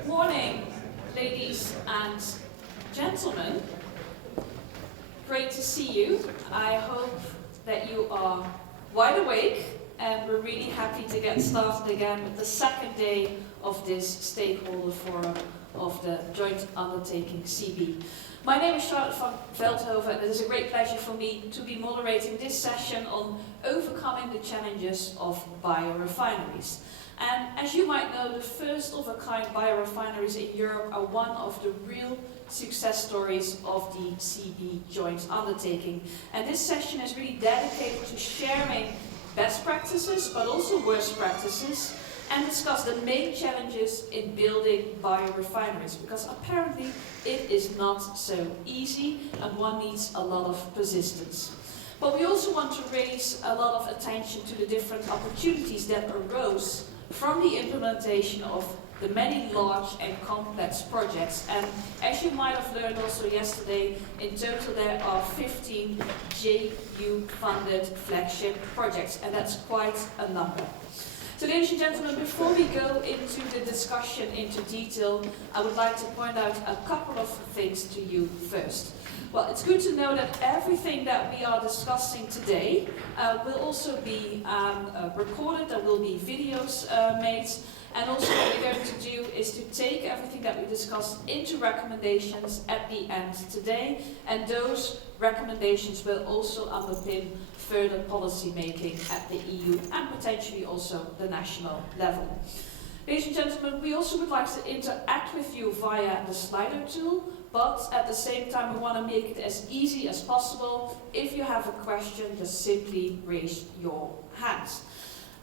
Good morning, ladies and gentlemen. Great to see you. I hope that you are wide awake, and we're really happy to get started again with the second day of this stakeholder forum of the joint undertaking CB. My name is Charlotte van Velthoven, and it is a great pleasure for me to be moderating this session on overcoming the challenges of biorefineries. And as you might know, the first of a kind biorefineries in Europe are one of the real success stories of the CB joint undertaking. And this session is really dedicated to sharing best practices, but also worst practices, and discuss the main challenges in building biorefineries, because apparently it is not so easy and one needs a lot of persistence. But we also want to raise a lot of attention to the different opportunities that arose from the implementation of the many large and complex projects. And as you might have learned also yesterday, in total there are 15 JU-funded flagship projects, and that's quite a number. So ladies and gentlemen, before we go into the discussion into detail, I would like to point out a couple of things to you first. Well, it's good to know that everything that we are discussing today will also be recorded. There will be videos made. And also what we're going to do is to take everything that we discussed into recommendations at the end today. And those recommendations will also underpin further policy making at the EU and potentially also the national level. Ladies and gentlemen, we also would like to interact with you via the Slido tool, but at the same time we want to make it as easy as possible. If you have a question, just simply raise your hands.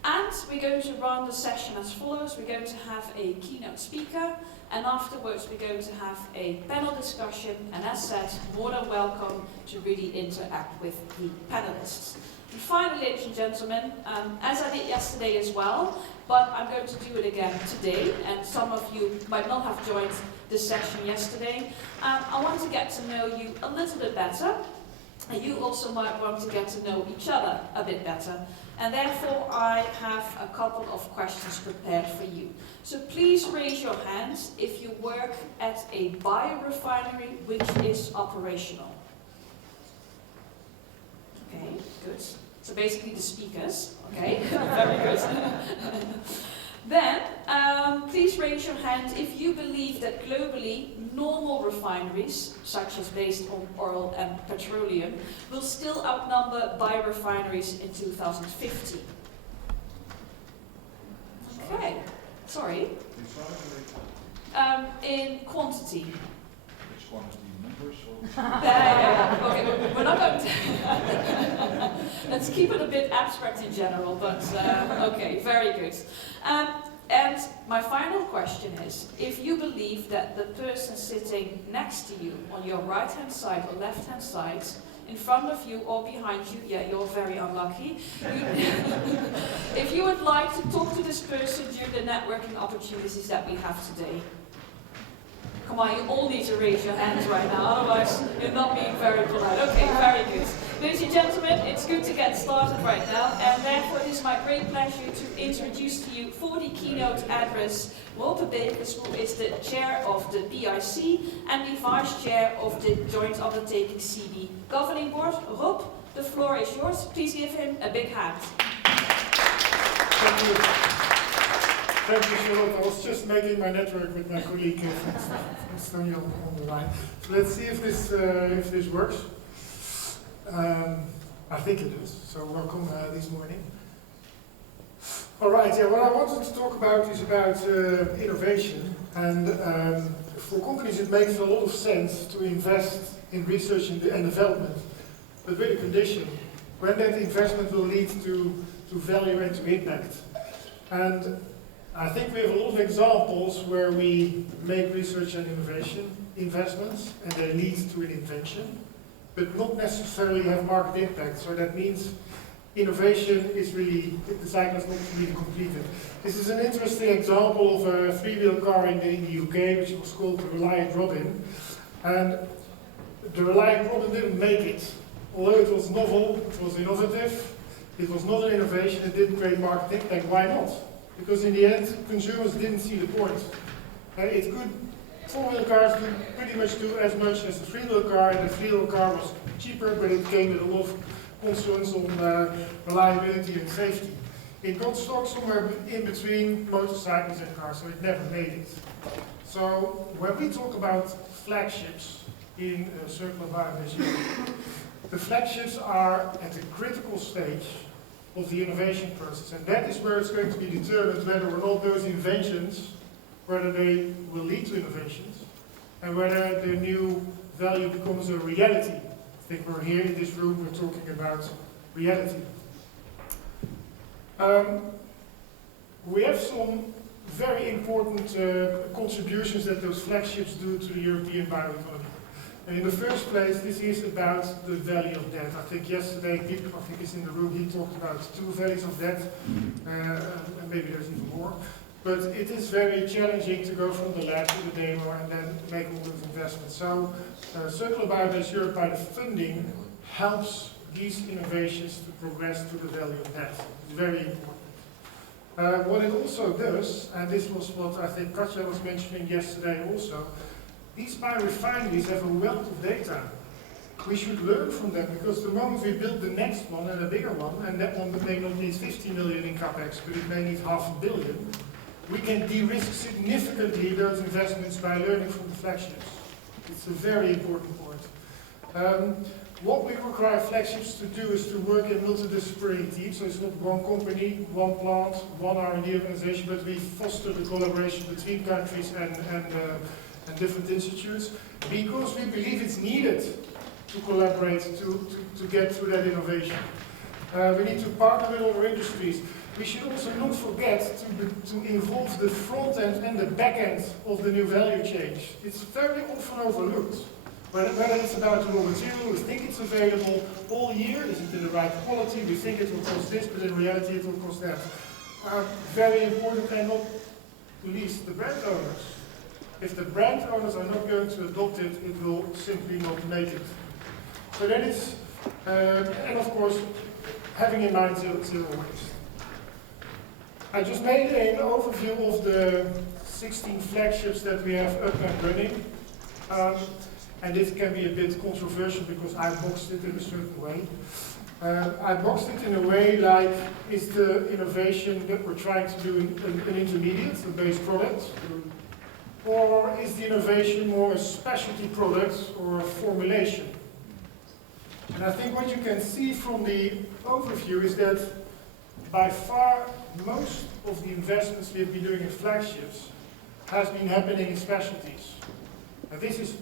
And we're going to run the session as follows. We're going to have a keynote speaker, and afterwards we're going to have a panel discussion, and as said, more than welcome to really interact with the panelists. And finally, ladies and gentlemen, as I did yesterday as well, but I'm going to do it again today, and some of you might not have joined the session yesterday. I want to get to know you a little bit better, and you also might want to get to know each other a bit better. And therefore, I have a couple of questions prepared for you. So please raise your hands if you work at a biorefinery which is operational. Okay, good. So basically the speakers. Okay, very good. Then, please raise your hand if you believe that globally normal refineries, such as based on oil and petroleum, will still outnumber biorefineries in 2050. Okay, sorry. In quantity. Which quantity? Numbers or? Yeah. Okay, we're not going to. Let's keep it a bit abstract in general, but okay, very good. And my final question is, if you believe that the person sitting next to you on your right-hand side or left-hand side, in front of you or behind you, yeah, you're very unlucky. If you would like to talk to this person during the networking opportunities that we have today. Come on, you all need to raise your hands right now, otherwise you're not being very polite. Okay, very good. Ladies and gentlemen, it's good to get started right now, and therefore it is my great pleasure to introduce to you for the keynote address Beekers, who is the chair of the BIC and the vice chair of the joint undertaking CB governing board. Rob, the floor is yours. Please give him a big hand. Thank you. Thank you, Charlotte. I was just making my network with my colleague Estonia on the line. So let's see if this works. I think it is. So welcome this morning. All right. Yeah. What I wanted to talk about is about innovation, and for companies it makes a lot of sense to invest in research and development, but with a condition: when that investment will lead to value and to impact. And I think we have a lot of examples where we make research and innovation investments and they lead to an invention, but not necessarily have market impact. So that means innovation is really, the cycle is not really completed. This is an interesting example of a three-wheel car in the UK, which was called the Reliant Robin. And the Reliant Robin didn't make it. Although it was novel, it was innovative, it was not an innovation, it didn't create market impact. Why not? Because in the end, consumers didn't see the point. It could, four-wheel cars could pretty much do as much as a three-wheel car, and the three-wheel car was cheaper, but it came with a lot of concerns on reliability and safety. It got stock somewhere in between motorcycles and cars, so it never made it. So when we talk about flagships in circular biomass, the flagships are at a critical stage of the innovation process, and that is where it's going to be determined whether or not those inventions, whether they will lead to innovations, and whether the new value becomes a reality. I think we're here in this room, we're talking about reality. We have some very important contributions that those flagships do to the European bioeconomy. And in the first place, this is about the value of debt. I think yesterday, Diep, I think is in the room, he talked about 2 values of debt, and maybe there's even more. But it is very challenging to go from the lab to the demo and then make all those investments. So Circular Biomass Europe, by the funding, helps these innovations to progress to the value of debt. It's very important. What it also does, and this was what I think Katja was mentioning yesterday also, these biorefineries have a wealth of data. We should learn from them, because the moment we build the next one and a bigger one, and that one may not need 50 million in capex, but it may need $500 million, we can de-risk significantly those investments by learning from the flagships. It's a very important point. What we require flagships to do is to work in multidisciplinary teams, so it's not one company, one plant, one R&D organization, but we foster the collaboration between countries and different institutes, because we believe it's needed to collaborate to get through that innovation. We need to partner with other industries. We should also not forget to involve the front end and the back end of the new value chain. It's very often overlooked. Whether it's about the raw material, we think it's available all year, is it in the right quality, we think it will cost this, but in reality it will cost that. Very important, and not least the brand owners. If the brand owners are not going to adopt it, it will simply not make it. So that is, and of course, having in mind zero waste. I just made an overview of the 16 flagships that we have up and running. And this can be a bit controversial because I boxed it in a certain way. I boxed it in a way like, is the innovation that we're trying to do an intermediate, a base product? Or is the innovation more a specialty product or a formulation? And I think what you can see from the overview is that by far most of the investments we've been doing in flagships has been happening in specialties. And this is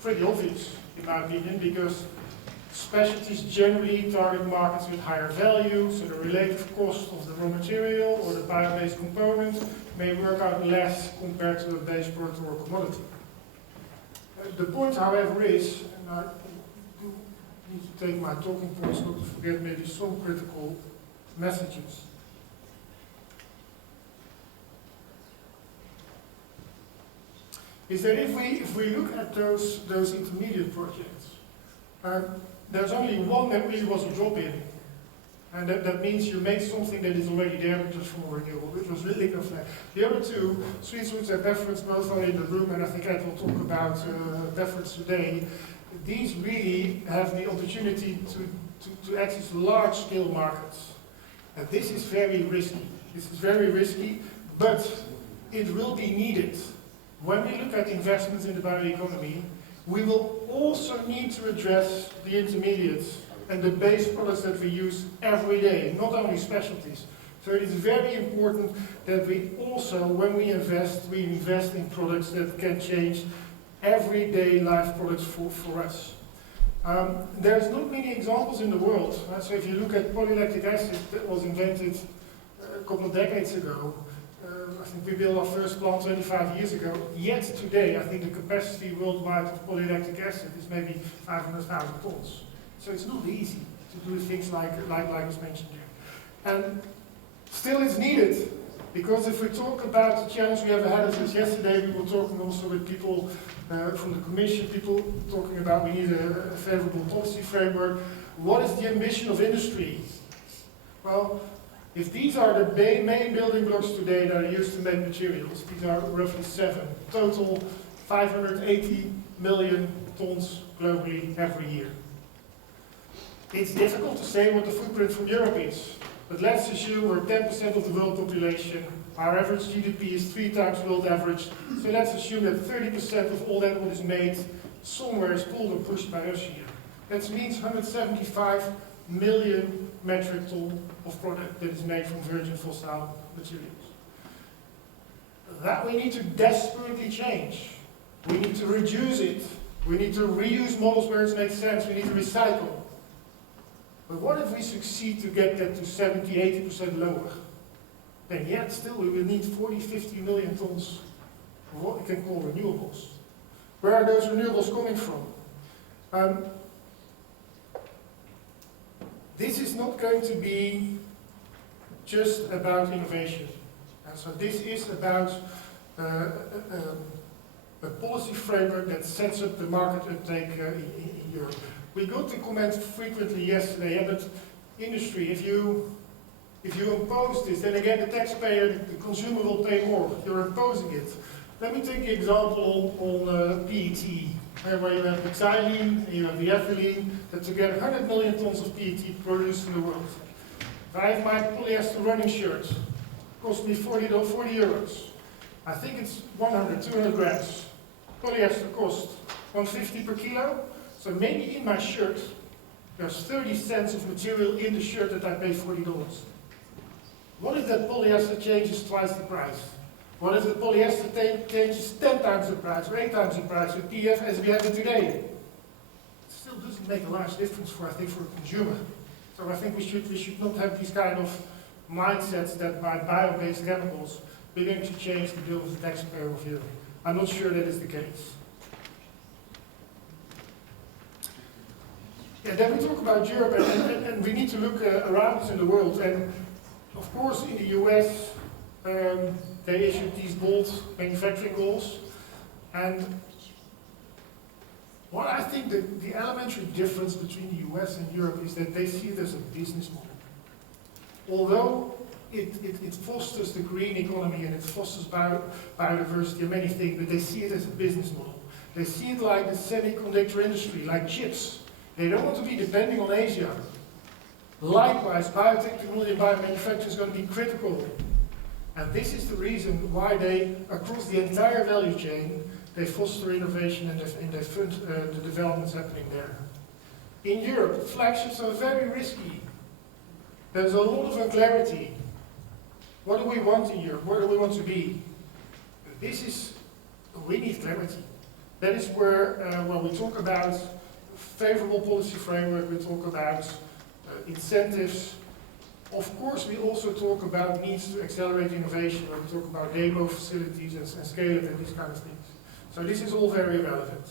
pretty obvious, in my opinion, because specialties generally target markets with higher value, so the relative cost of the raw material or the bio-based component may work out less compared to a base product or a commodity. The point, however, is, and I do need to take my talking points not to forget maybe some critical messages. Is that if we look at those intermediate projects, there's only one that really was a drop-in, and that means you make something that is already there, but just from a renewable, which was really good. The other two, Sweet Roots and Beverage, both are in the room, and I think Ed will talk about Beverage today. These really have the opportunity to access large-scale markets. And this is very risky. This is very risky, but it will be needed. When we look at investments in the bioeconomy, we will also need to address the intermediates and the base products that we use every day, not only specialties. So it is very important that we also, when we invest in products that can change everyday life products for us. There's not many examples in the world. So if you look at polylactic acid that was invented a couple of decades ago, I think we built our first plant 25 years ago. Yet today, I think the capacity worldwide of polylactic acid is maybe 500,000 tons. So it's not easy to do things like was mentioned here. And still it's needed, because if we talk about the challenge we have ahead of us, yesterday we were talking also with people from the Commission, people talking about we need a favorable policy framework. What is the ambition of industry? Well, If these are the main building blocks today that are used to make materials, these are roughly 7. Total 580 million tons globally every year. It's difficult to say what the footprint from Europe is, but let's assume we're 10% of the world population. Our average GDP is 3 times world average, so let's assume that 30% of all that what is made somewhere is pulled or pushed by us here. That means 175 million metric ton of product that is made from virgin fossil materials. That we need to desperately change. We need to reduce it. We need to reuse models where it makes sense. We need to recycle. But what if we succeed to get that to 70–80% lower? Then yet still we will need 40–50 million tons of what we can call renewables. Where are those renewables coming from? This is not going to be just about innovation. So this is about a policy framework that sets up the market uptake in Europe. We got the comment frequently yesterday, but industry, if you impose this, then again the taxpayer, the consumer will pay more. You're imposing it. Let me take the example on PET, where you have the xylene and you have the ethylene, that together 100 million tons of PET produced in the world. If I have my polyester running shirt, it cost me 40 euros. I think it's 100–200 grams. Polyester cost 150 per kilo. So maybe in my shirt, there's 30 cents of material in the shirt that I pay $40. What if that polyester changes twice the price? What if the polyester changes 10 times the price or 8 times the price with PF as we have it today? It still doesn't make a large difference for a consumer. So I think we should not have these kind of mindsets that by bio-based chemicals we're going to change the bill of the taxpayer of Europe. I'm not sure that is the case. Yeah, then we talk about Europe, and we need to look around us in the world. And of course, in the US, they issued these bold manufacturing goals. And what I think the elementary difference between the US and Europe is that they see it as a business model. Although it fosters the green economy and it fosters biodiversity and many things, but they see it as a business model. They see it like the semiconductor industry, like chips. They don't want to be depending on Asia. Likewise, biotechnology and biomanufacturing is going to be critical. And this is the reason why they, across the entire value chain, they foster innovation and they fund the developments happening there. In Europe, flagships are very risky. There's a lot of unclarity. What do we want in Europe? Where do we want to be? We need clarity. That is where we talk about favorable policy framework, we talk about incentives. Of course, we also talk about needs to accelerate innovation, when we talk about demo facilities and scale it and these kind of things. So this is all very relevant.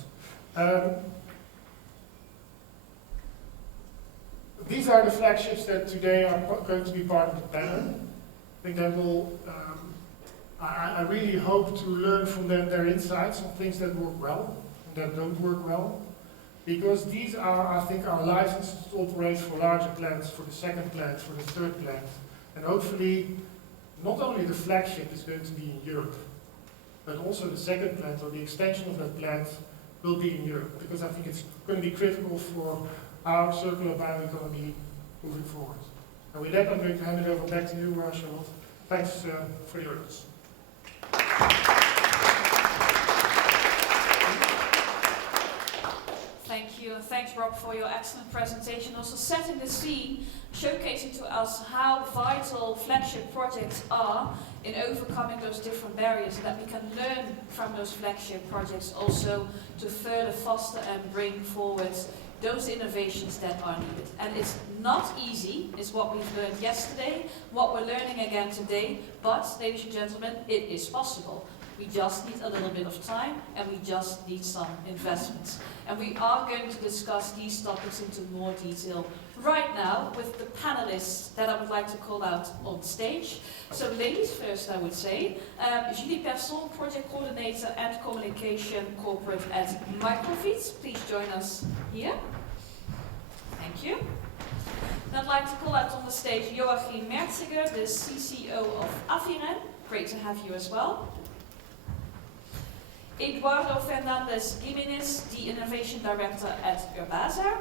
These are the flagships that today are going to be part of the panel. I think that will, I really hope to learn from them their insights on things that work well and that don't work well. Because these are, I think, our licenses to operate for larger plants, for the second plant, for the third plant. And hopefully, not only the flagship is going to be in Europe, but also the second plant or the extension of that plant will be in Europe. Because I think it's going to be critical for our circular bioeconomy moving forward. And with that, I'm going to hand it over back to you, Charlotte. Thanks for the audience. Thank you, and thanks Rob for your excellent presentation, also setting the scene, showcasing to us how vital flagship projects are in overcoming those different barriers, and that we can learn from those flagship projects also to further foster and bring forward those innovations that are needed. And it's not easy, is what we've learned yesterday, what we're learning again today, but ladies and gentlemen, it is possible. We just need a little bit of time and we just need some investments. And we are going to discuss these topics into more detail right now with the panelists that I would like to call out on stage. So ladies first, I would say. Julie Persson, Project Coordinator and Communication Corporate at Microphyt. Please join us here. Thank you. And I'd like to call out on the stage Joachim Merziger, the CCO of AFYREN. Great to have you as well. Eduardo Fernández Giménez, the Innovation Director at URBASER.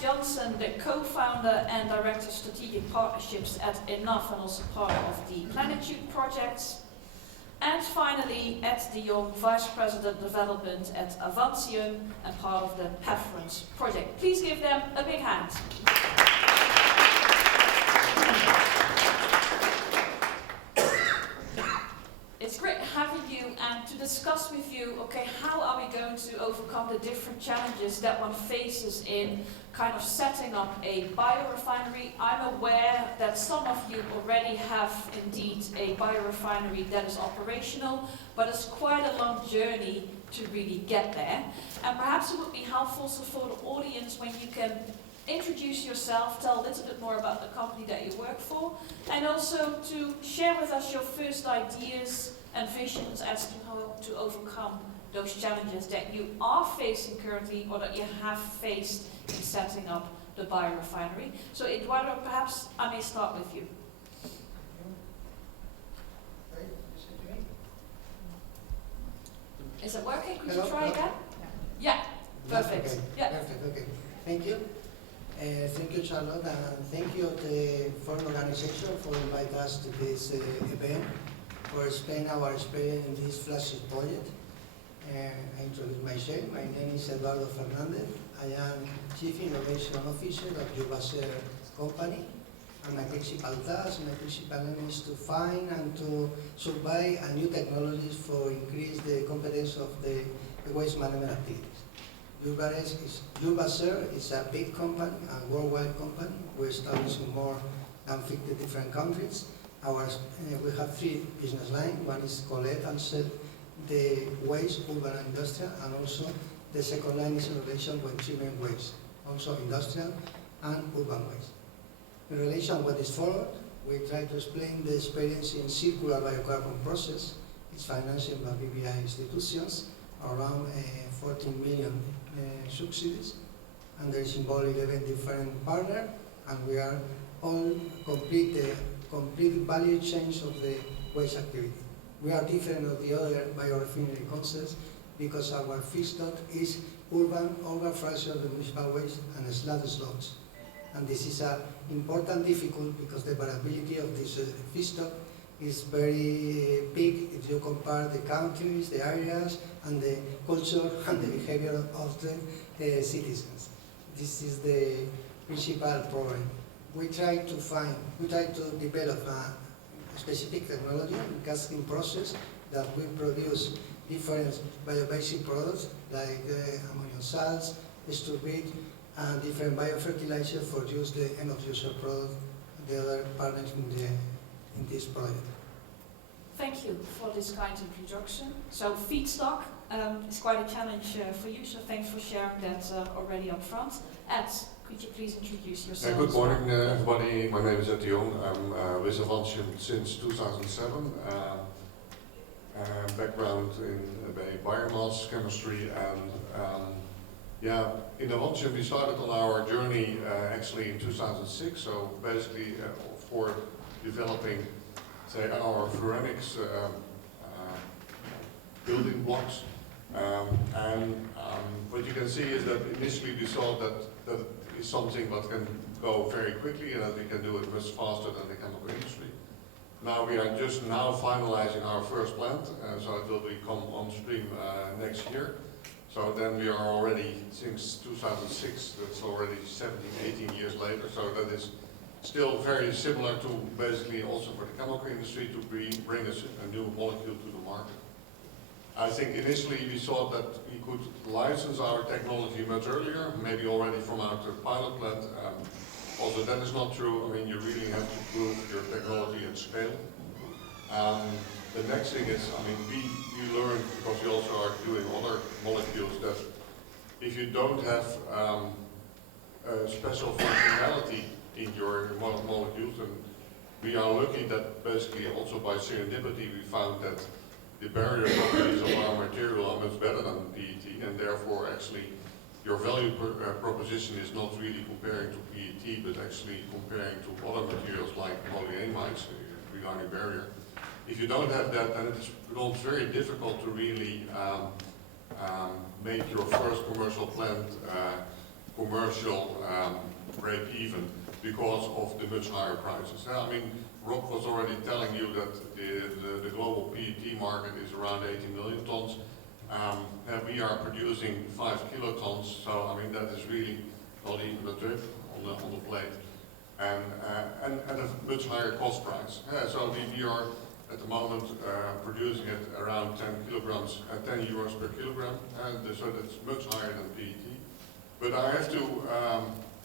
Johnston, the co-founder and Director of Strategic Partnerships at Enough and also part of the Plenitude projects. And finally, Ed de Jong, Vice President Development at Avantium and part of the AFYREN project. Please give them a big hand. It's great having you and to discuss with you, okay, how are we going to overcome the different challenges that one faces in kind of setting up a biorefinery. I'm aware that some of you already have indeed a biorefinery that is operational, but it's quite a long journey to really get there. And perhaps it would be helpful also for the audience when you can introduce yourself, tell a little bit more about the company that you work for, and also to share with us your first ideas and visions as to how to overcome those challenges that you are facing currently or that you have faced in setting up the biorefinery. So Eduardo, perhaps I may start with you. Is it working? Could you try again? Yeah, perfect. Okay. Yeah. Perfect, okay. Thank you. Thank you, Charlotte, and thank you to the foreign organization for inviting us to this event, for explaining our experience in this flagship project. I introduce myself. My name is Eduardo Fernández. I am Chief Innovation Officer of URBASER company. And my principal task, my principal aim is to find and to survey a new technologies for increase the competence of the waste management activities. URBASER is a big company, a worldwide company. We're established in more than 50 different countries. We have 3 business lines. One is collect and sell the waste, urban and industrial, and also the second line is in relation with treatment waste, also industrial and urban waste. In relation with this forward, we try to explain the experience in circular biocarbon process. It's financed by BBI institutions, around 14 million subsidies, and there is involved 11 different partners, and we are all complete the complete value chains of the waste activity. We are different of the other biorefinery concepts because our feedstock is urban fraction of the municipal waste and sludge. And this is an important difficulty because the variability of this feedstock is very big if you compare the countries, the areas, and the culture and the behavior of the citizens. This is the principal problem. We try to develop a specific technology, casting process, that will produce different biobasic products like ammonium salts, sturbate, and different biofertilizers for use the end-of-user product, the other partners in this project. Thank you for this kind introduction. So feedstock is quite a challenge for you, so thanks for sharing that already up front. Ed, could you please introduce yourself? Good morning, everybody. My name is Ed de Jong. I'm with Avantium since 2007. Background in biomass chemistry, and in Avantium we started on our journey actually in 2006. So basically, for developing, say, our forensics building blocks, what you can see is that initially we saw that is something that can go very quickly and that we can do it much faster than the chemical industry. Now we are just now finalizing our first plant, so it will come on stream next year. So then we are already, since 2006, that's already 17, 18 years later, so that is still very similar to basically also for the chemical industry to bring us a new molecule to the market. I think initially we thought that we could license our technology much earlier, maybe already from our pilot plant. Also, that is not true. I mean, you really have to prove your technology at scale. The next thing is, I mean, we learned, because we also are doing other molecules, that if you don't have a special functionality in your molecules, and we are lucky that basically also by serendipity we found that the barrier properties of our material are much better than PET, and therefore actually your value proposition is not really comparing to PET, but actually comparing to other materials like polyamides regarding barrier. If you don't have that, then it becomes very difficult to really make your first commercial plant commercial break even because of the much higher prices. I mean, Rob was already telling you that the global PET market is around 80 million tons. And we are producing 5 kilotons, so I mean that is really not even a drip on the plate, and at a much higher cost price. So we are at the moment producing it around 10 kilograms, 10 euros per kilogram, and so that's much higher than PET. But I have to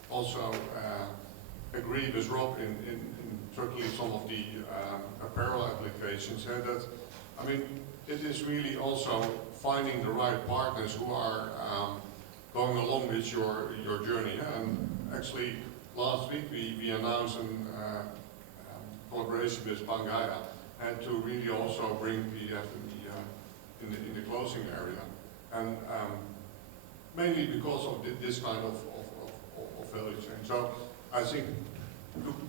also agree with Rob in certainly some of the apparel applications. That I mean it is really also finding the right partners who are going along with your journey. And actually, last week we announced a collaboration with Pangaya and to really also bring PEF in the clothing area. And mainly because of this kind of value chain. So I think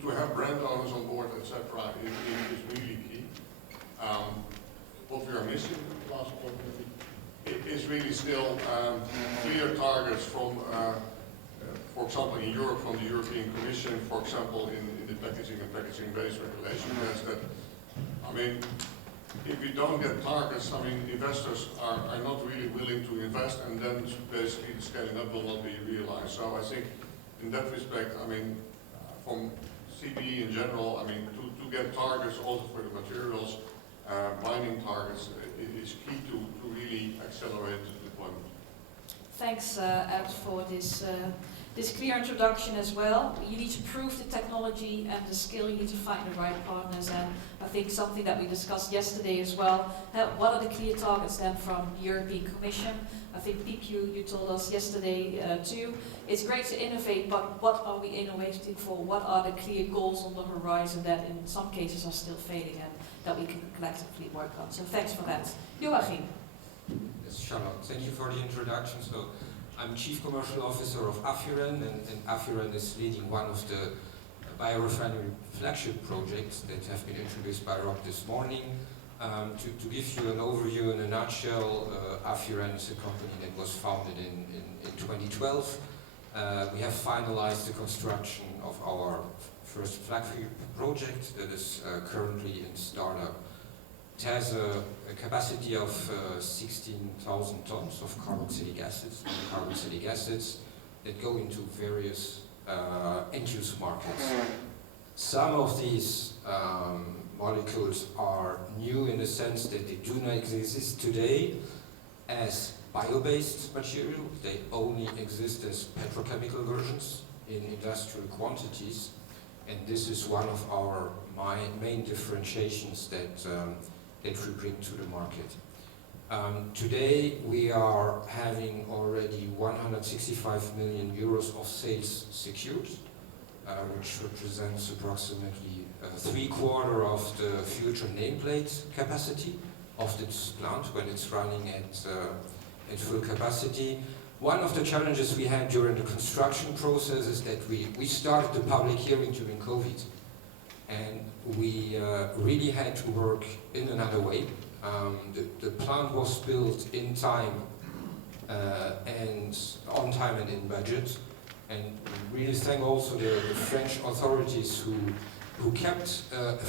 to have brand owners on board, etc., is really key. What we are missing, last point, is really still clear targets from, for example, in Europe, from the European Commission, for example, in the packaging and packaging-based regulation. That's that. I mean, if we don't get targets, I mean, investors are not really willing to invest, and then basically the scaling up will not be realized. So I think, in that respect, I mean, from CBE in general, I mean, to get targets also for the materials, binding targets is key to really accelerate the deployment. Thanks, Ed, for this clear introduction as well. You need to prove the technology and the skill. You need to find the right partners, and I think something that we discussed yesterday as well. What are the clear targets then from the European Commission? I think Piep, you told us yesterday too. It's great to innovate, but what are we innovating for? What are the clear goals on the horizon that in some cases are still fading and that we can collectively work on? So thanks for that. Joachim. Yes, Charlotte, thank you for the introduction. So I'm Chief Commercial Officer of AFYREN, and AFYREN is leading one of the biorefinery flagship projects that have been introduced by Rob this morning. To give you an overview in a nutshell, AFYREN is a company that was founded in 2012. We have finalized the construction of our first flagship project that is currently in startup. It has a capacity of 16,000 tons of carboxylic acids that go into various end-use markets. Some of these molecules are new in the sense that they do not exist today as bio-based material. They only exist as petrochemical versions in industrial quantities, and this is one of our main differentiations that we bring to the market. Today we are having already 165 million euros of sales secured, which represents approximately 3/4 of the future nameplate capacity of this plant when it's running at full capacity. One of the challenges we had during the construction process is that we started the public hearing during COVID, and we really had to work in another way. The plant was built in time and on time and in budget, and really thank also the French authorities who kept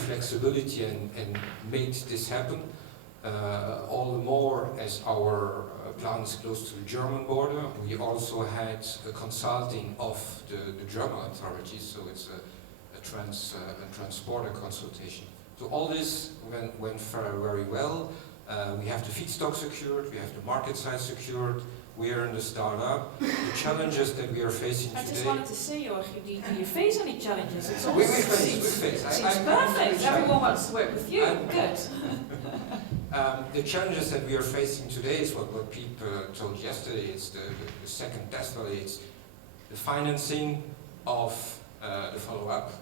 flexibility and made this happen. All the more as our plant is close to the German border. We also had a consulting of the German authorities, so it's a transporter consultation. So all this went very well. We have the feedstock secured, we have the market size secured, we are in the startup. The challenges that we are facing today... I just wanted to say, Joachim, do you face any challenges? It's all we face. Seems perfect. Everyone wants to work with you. Good. The challenges that we are facing today is what Piep told yesterday. It's the second test valley. It's the financing of the follow-up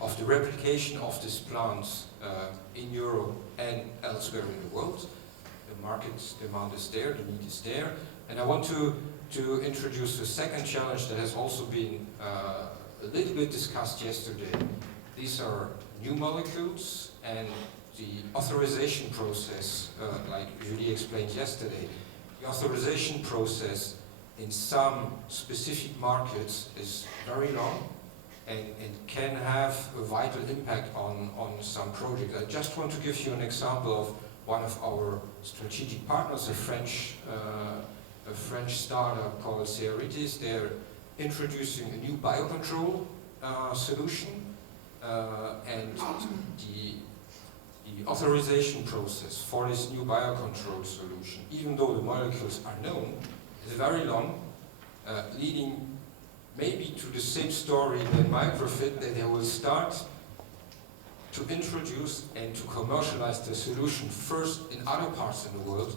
of the replication of this plant in Europe and elsewhere in the world. The market demand is there, the need is there. And I want to introduce a second challenge that has also been a little bit discussed yesterday. These are new molecules, and the authorization process, like Julie explained yesterday, the authorization process in some specific markets is very long and can have a vital impact on some projects. I just want to give you an example of one of our strategic partners, a French startup called CBE. They're introducing a new biocontrol solution, and the authorization process for this new biocontrol solution, even though the molecules are known, is very long, leading maybe to the same story than Microphyt, that they will start to introduce and to commercialize the solution first in other parts of the world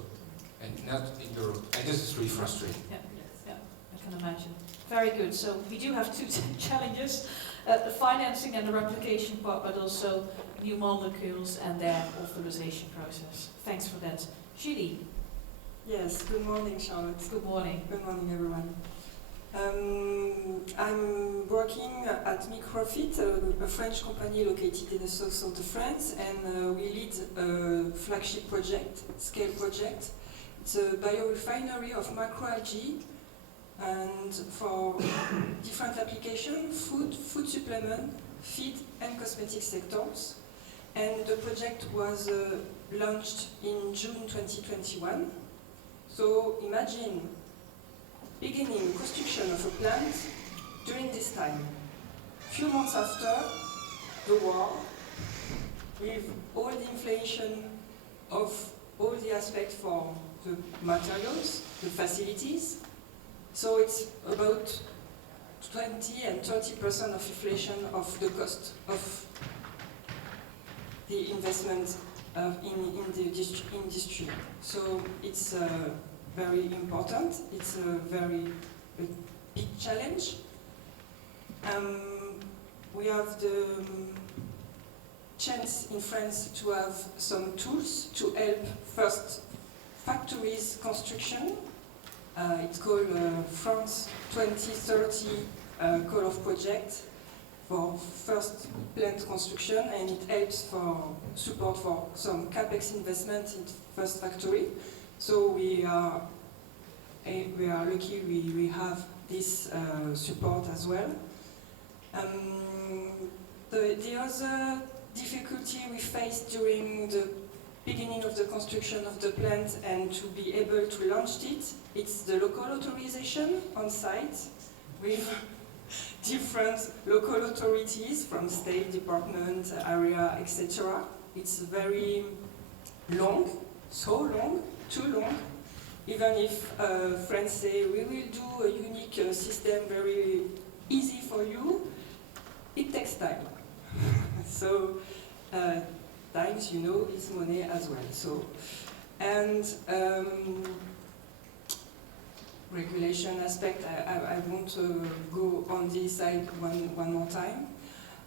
and not in Europe. And this is really frustrating. Yeah, I can imagine. Very good. So we do have two challenges, the financing and the replication part, but also new molecules and their authorization process. Thanks for that. Julie. Yes, good morning, Charlotte. Good morning. Good morning, everyone. I'm working at Microphyt, a French company located in the south of France, and we lead a flagship project, scale project. It's a biorefinery of microalgae, and for different applications, food supplement, feed and cosmetic sectors. And the project was launched in June 2021. So imagine beginning construction of a plant during this time. Few months after the war, with all the inflation of all the aspects for the materials, the facilities. So it's about 20 and 30% of inflation of the cost of the investment in the industry. So it's very important. It's a very big challenge. We have the chance in France to have some tools to help first factories construction. It's called France 2030 Call of Project for first plant construction, and it helps for support for some capex investment in first factory. So we are lucky we have this support as well. The other difficulty we faced during the beginning of the construction of the plant and to be able to launch it, it's the local authorization on site with different local authorities from state, department, area, etc. It's very long, so long, too long. Even if friends say we will do a unique system very easy for you, it takes time. So times, you know, is money as well. So, and regulation aspect, I won't go on this side one more time.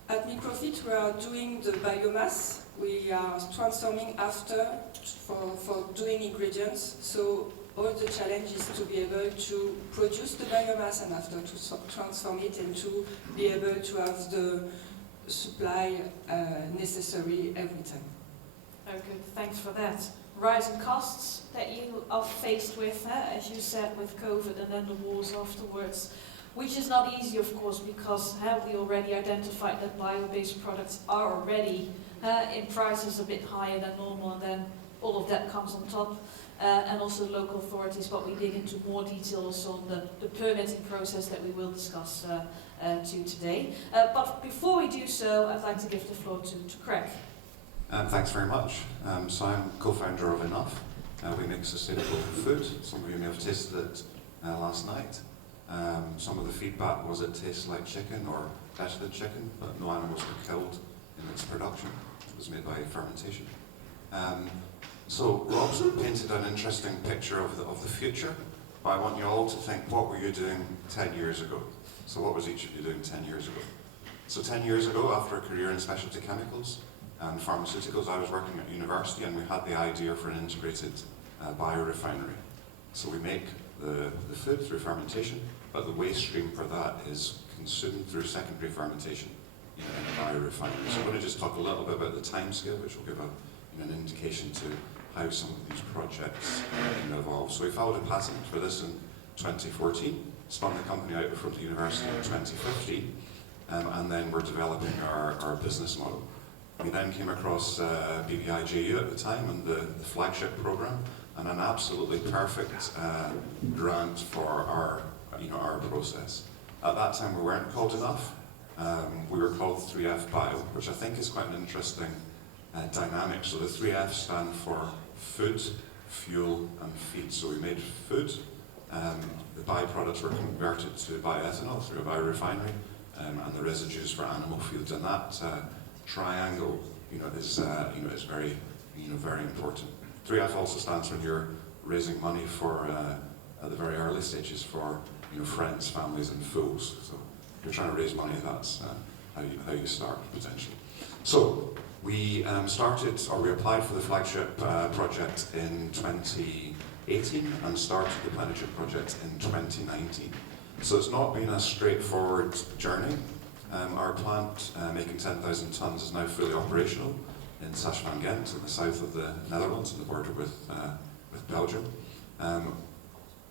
At Microphyt, we are doing the biomass. We are transforming after for doing ingredients. So all the challenge is to be able to produce the biomass and after to transform it and to be able to have the supply necessary every time. Very good, thanks for that. Rising costs that you are faced with, as you said, with COVID and then the wars afterwards, which is not easy, of course, because we already identified that bio-based products are already in prices a bit higher than normal, and then all of that comes on top. And also local authorities, but we dig into more detail also on the permitting process that we will discuss today. But before we do so, I'd like to give the floor to Craig. Thanks very much. So I'm co-founder of Enough. We make sustainable food. Some of you may have tasted it last night. Some of the feedback was it tastes like chicken or better than chicken, but no animals were killed in its production. It was made by fermentation. So Rob's painted an interesting picture of the future, but I want you all to think, what were you doing 10 years ago? So what was each of you doing 10 years ago? So 10 years ago, after a career in specialty chemicals and pharmaceuticals, I was working at university and we had the idea for an integrated biorefinery. So we make the food through fermentation, but the waste stream for that is consumed through secondary fermentation in a biorefinery. So I'm going to just talk a little bit about the timescale, which will give an indication to how some of these projects evolve. So we filed a patent for this in 2014, spun the company out from the university in 2015, and then we're developing our business model. We then came across CBE JU at the time and the flagship program, and an absolutely perfect grant for our process. At that time we weren't called enough. We were called 3F Bio, which I think is quite an interesting dynamic. So the 3F stand for food, fuel and feed. So we made food, the byproducts were converted to bioethanol through a biorefinery, and the residues for animal feed. And that triangle is very very important. 3F also stands when you're raising money for at the very early stages for friends, families and fools. So if you're trying to raise money, that's how you start potentially. So we applied for the flagship project in 2018 and started the Flagship project in 2019. So it's not been a straightforward journey. Our plant making 10,000 tonnes is now fully operational in Velthoven-Geerdink in the south of the Netherlands, on the border with Belgium.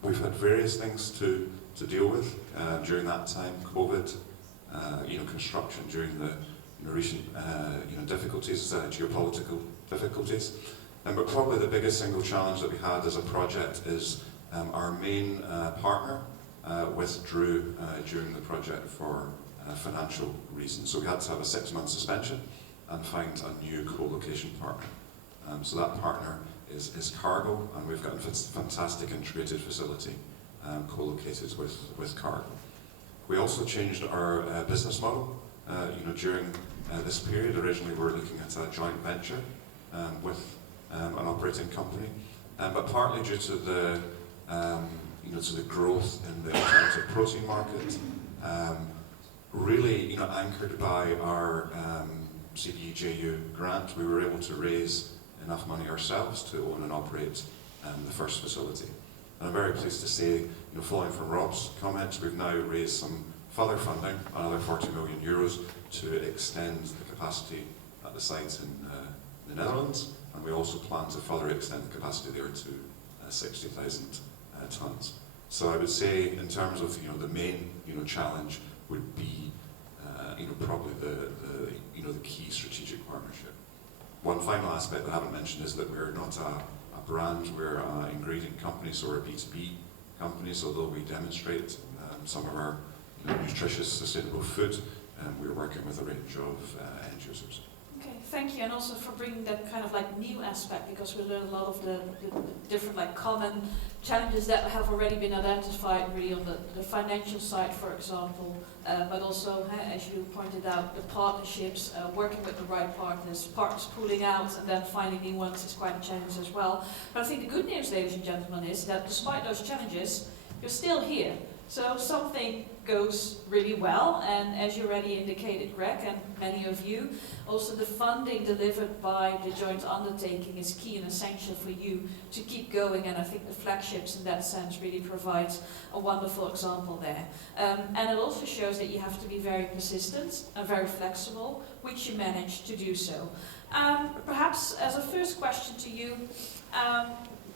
We've had various things to deal with during that time. COVID, construction during the recent difficulties, geopolitical difficulties. But probably the biggest single challenge that we had as a project is our main partner withdrew during the project for financial reasons. So we had to have a 6-month suspension and find a new co-location partner. So that partner is Cargo, and we've got a fantastic integrated facility co-located with Cargo. We also changed our business model during this period. Originally we were looking at a joint venture with an operating company, but partly due to the to the growth in the alternative protein market, really anchored by our CBE JU grant, we were able to raise enough money ourselves to own and operate the first facility. And I'm very pleased to say, following from Rob's comments, we've now raised some further funding, another 40 million euros, to extend the capacity at the site in the Netherlands, and we also plan to further extend the capacity there to 60,000 tonnes. So I would say, in terms of the main challenge would be probably the key strategic partnership. One final aspect that I haven't mentioned is that we're not a brand, we're an ingredient company, so we're a B2B company. So although we demonstrate some of our nutritious, sustainable food, we're working with a range of end users. Okay, thank you, and also for bringing that kind of new aspect, because we learned a lot of the different common challenges that have already been identified, really on the financial side, for example, but also, as you pointed out, the partnerships, working with the right partners pulling out and then finding new ones is quite a challenge as well. But I think the good news, ladies and gentlemen, is that despite those challenges, you're still here. So something goes really well, and as you already indicated, Greg, and many of you, also the funding delivered by the joint undertaking is key and essential for you to keep going, and I think the flagships in that sense really provides a wonderful example there. And it also shows that you have to be very persistent and very flexible, which you managed to do so. Perhaps as a first question to you,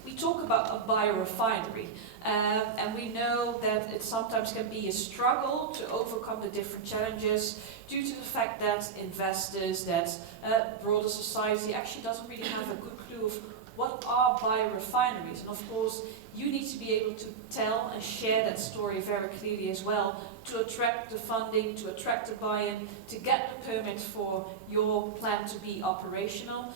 we talk about a biorefinery, and we know that it sometimes can be a struggle to overcome the different challenges due to the fact that investors, that broader society actually doesn't really have a good clue of what are biorefineries. And of course, you need to be able to tell and share that story very clearly as well, to attract the funding, to attract the buy-in, to get the permit for your plant to be operational.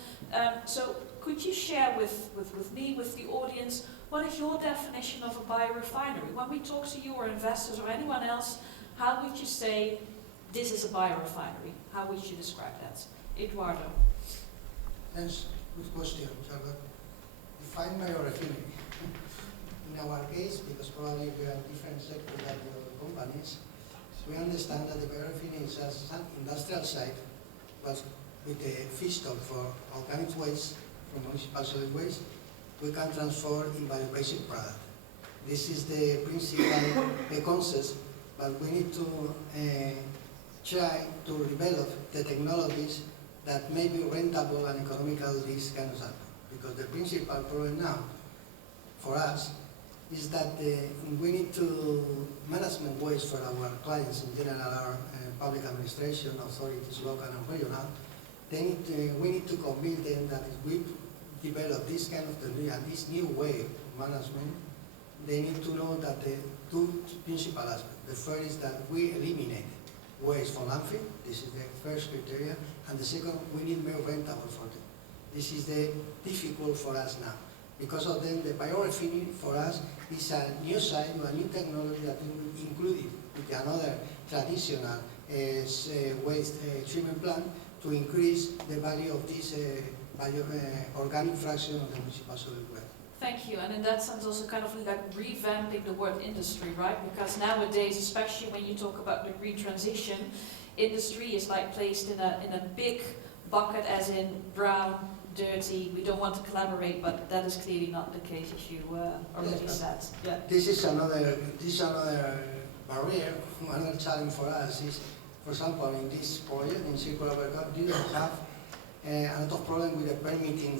So could you share with me, with the audience, what is your definition of a biorefinery? When we talk to you or investors or anyone else, how would you say this is a biorefinery? How would you describe that? Eduardo. Yes, good question, Charlotte. Define biorefinery. In our case, because probably we are different sectors than the other companies, we understand that the biorefinery is an industrial site, but with the feedstock for organic waste, from municipal solid waste, we can transform in bio-basic product. This is the principal concept, but we need to try to develop the technologies that may be rentable and economical this kind of stuff. Because the principal problem now for us is that we need to management waste for our clients in general, our public administration, authorities, local and regional. We need to convince them that if we develop this kind of this new way of management, they need to know that the two principal aspects. The first is that we eliminate waste from landfill. This is the first criteria. And the second, we need more rentable for them. This is the difficult for us now. Because of them, the biorefinery for us is a new site, a new technology that we included with another traditional waste treatment plant to increase the value of this organic fraction of the municipal solid waste. Thank you, and in that sense also kind of like revamping the word industry, right? Because nowadays, especially when you talk about the green transition, industry is like placed in a big bucket as in brown, dirty, we don't want to collaborate, but that is clearly not the case, as you already said. Yeah. This is another barrier, another challenge for us is, for example, in this project, in circular economy, we have a lot of problem with the permitting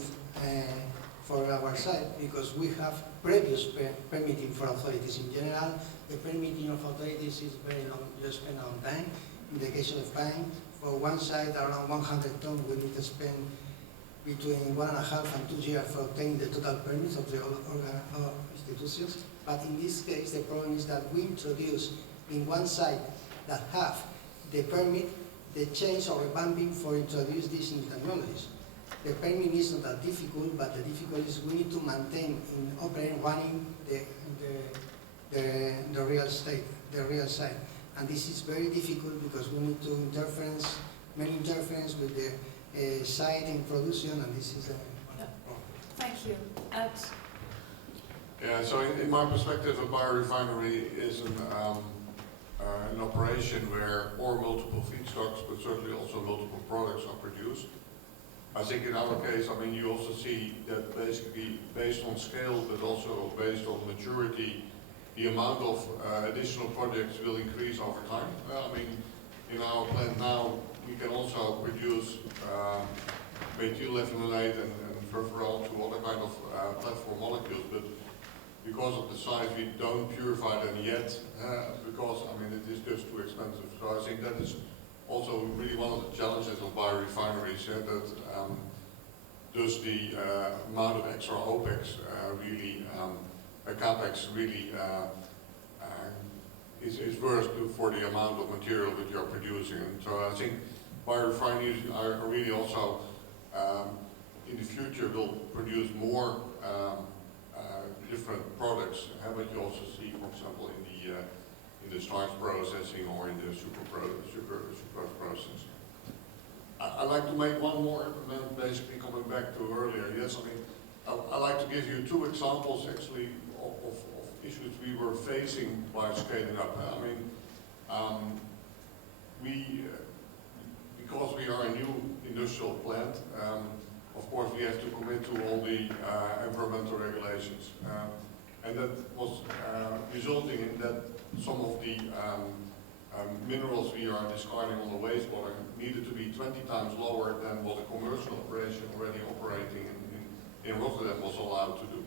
for our site, because we have previous permitting for authorities. In general, the permitting of authorities is very long, you spend a long time. In the case of Spain, for one site around 100 tons, we need to spend between 1.5 and 2 years for obtaining the total permits of the institutions. But in this case, the problem is that we introduce in one site that have the permit, the change or revamping for introduce these new technologies. The permit is not that difficult, but the difficulty is we need to maintain in operate running the real estate, the real site. And this is very difficult because we need to many interference with the site in production, and this is a problem. Thank you. Ed? Yeah, so in my perspective, a biorefinery is an operation where multiple feedstocks, but certainly also multiple products are produced. I think in our case, I mean, you also see that basically based on scale, but also based on maturity, the amount of additional projects will increase over time. I mean, in our plant now, we can also produce methyl ethanolate and furfural to other kind of platform molecules, but because of the size, we don't purify them yet, because, I mean, it is just too expensive. So I think that is also really one of the challenges of biorefineries, that does the amount of extra OPEX really, CAPEX really is worth for the amount of material that you're producing. And so I think biorefineries are really also, in the future, will produce more different products, but you also see, for example, in the starch processing or in the sucrose processing. I'd like to make one more comment, basically coming back to earlier. Yes, I mean, I'd like to give you two examples actually of issues we were facing by scaling up. I mean, because we are a new industrial plant, of course we have to commit to all the environmental regulations. And that was resulting in that some of the minerals we are discarding on the wastewater needed to be 20 times lower than what a commercial operation already operating in Rotterdam was allowed to do.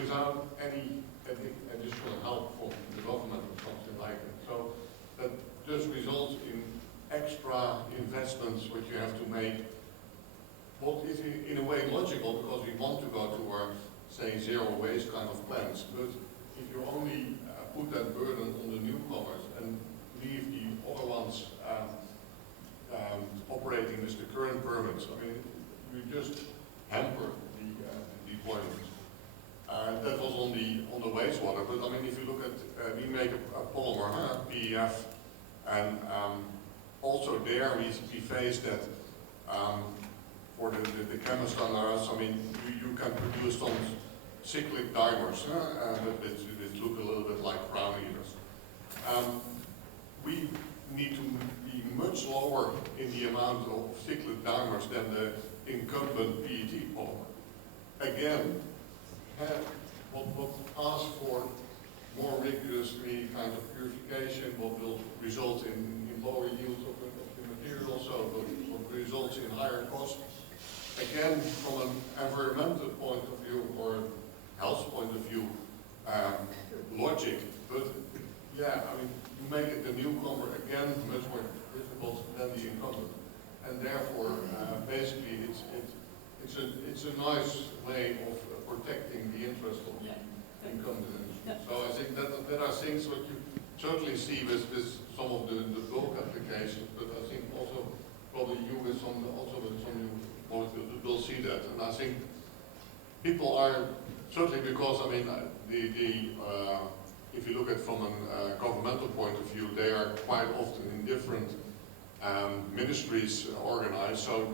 Without any additional help from the government or something like that. So that just results in extra investments which you have to make. What is in a way logical, because we want to go towards, say, zero waste kind of plants, but if you only put that burden on the newcomers and leave the other ones operating with the current permits, I mean, you just hamper the deployment. That was on the wastewater, but I mean, if you look at, we make a polymer, PEF, and also there we face that for the chemist on us, I mean, you can produce some cyclic dimers that look a little bit like crown eaters. We need to be much lower in the amount of cyclic dimers than the incumbent PET polymer. Again, what asks for more rigorously kind of purification, what will result in lower yields of the material, so what results in higher cost. Again, from an environmental point of view or health point of view, logic, but yeah, I mean, you make it the newcomer again much more difficult than the incumbent, and therefore, basically, it's a nice way of protecting the interest of the incumbent industry. Yeah. So I think that there are things what you certainly see with some of the bulk applications, but I think also probably you with some new molecules will see that, and I think people are certainly because I mean if you look at from a governmental point of view, they are quite often in different ministries organized, so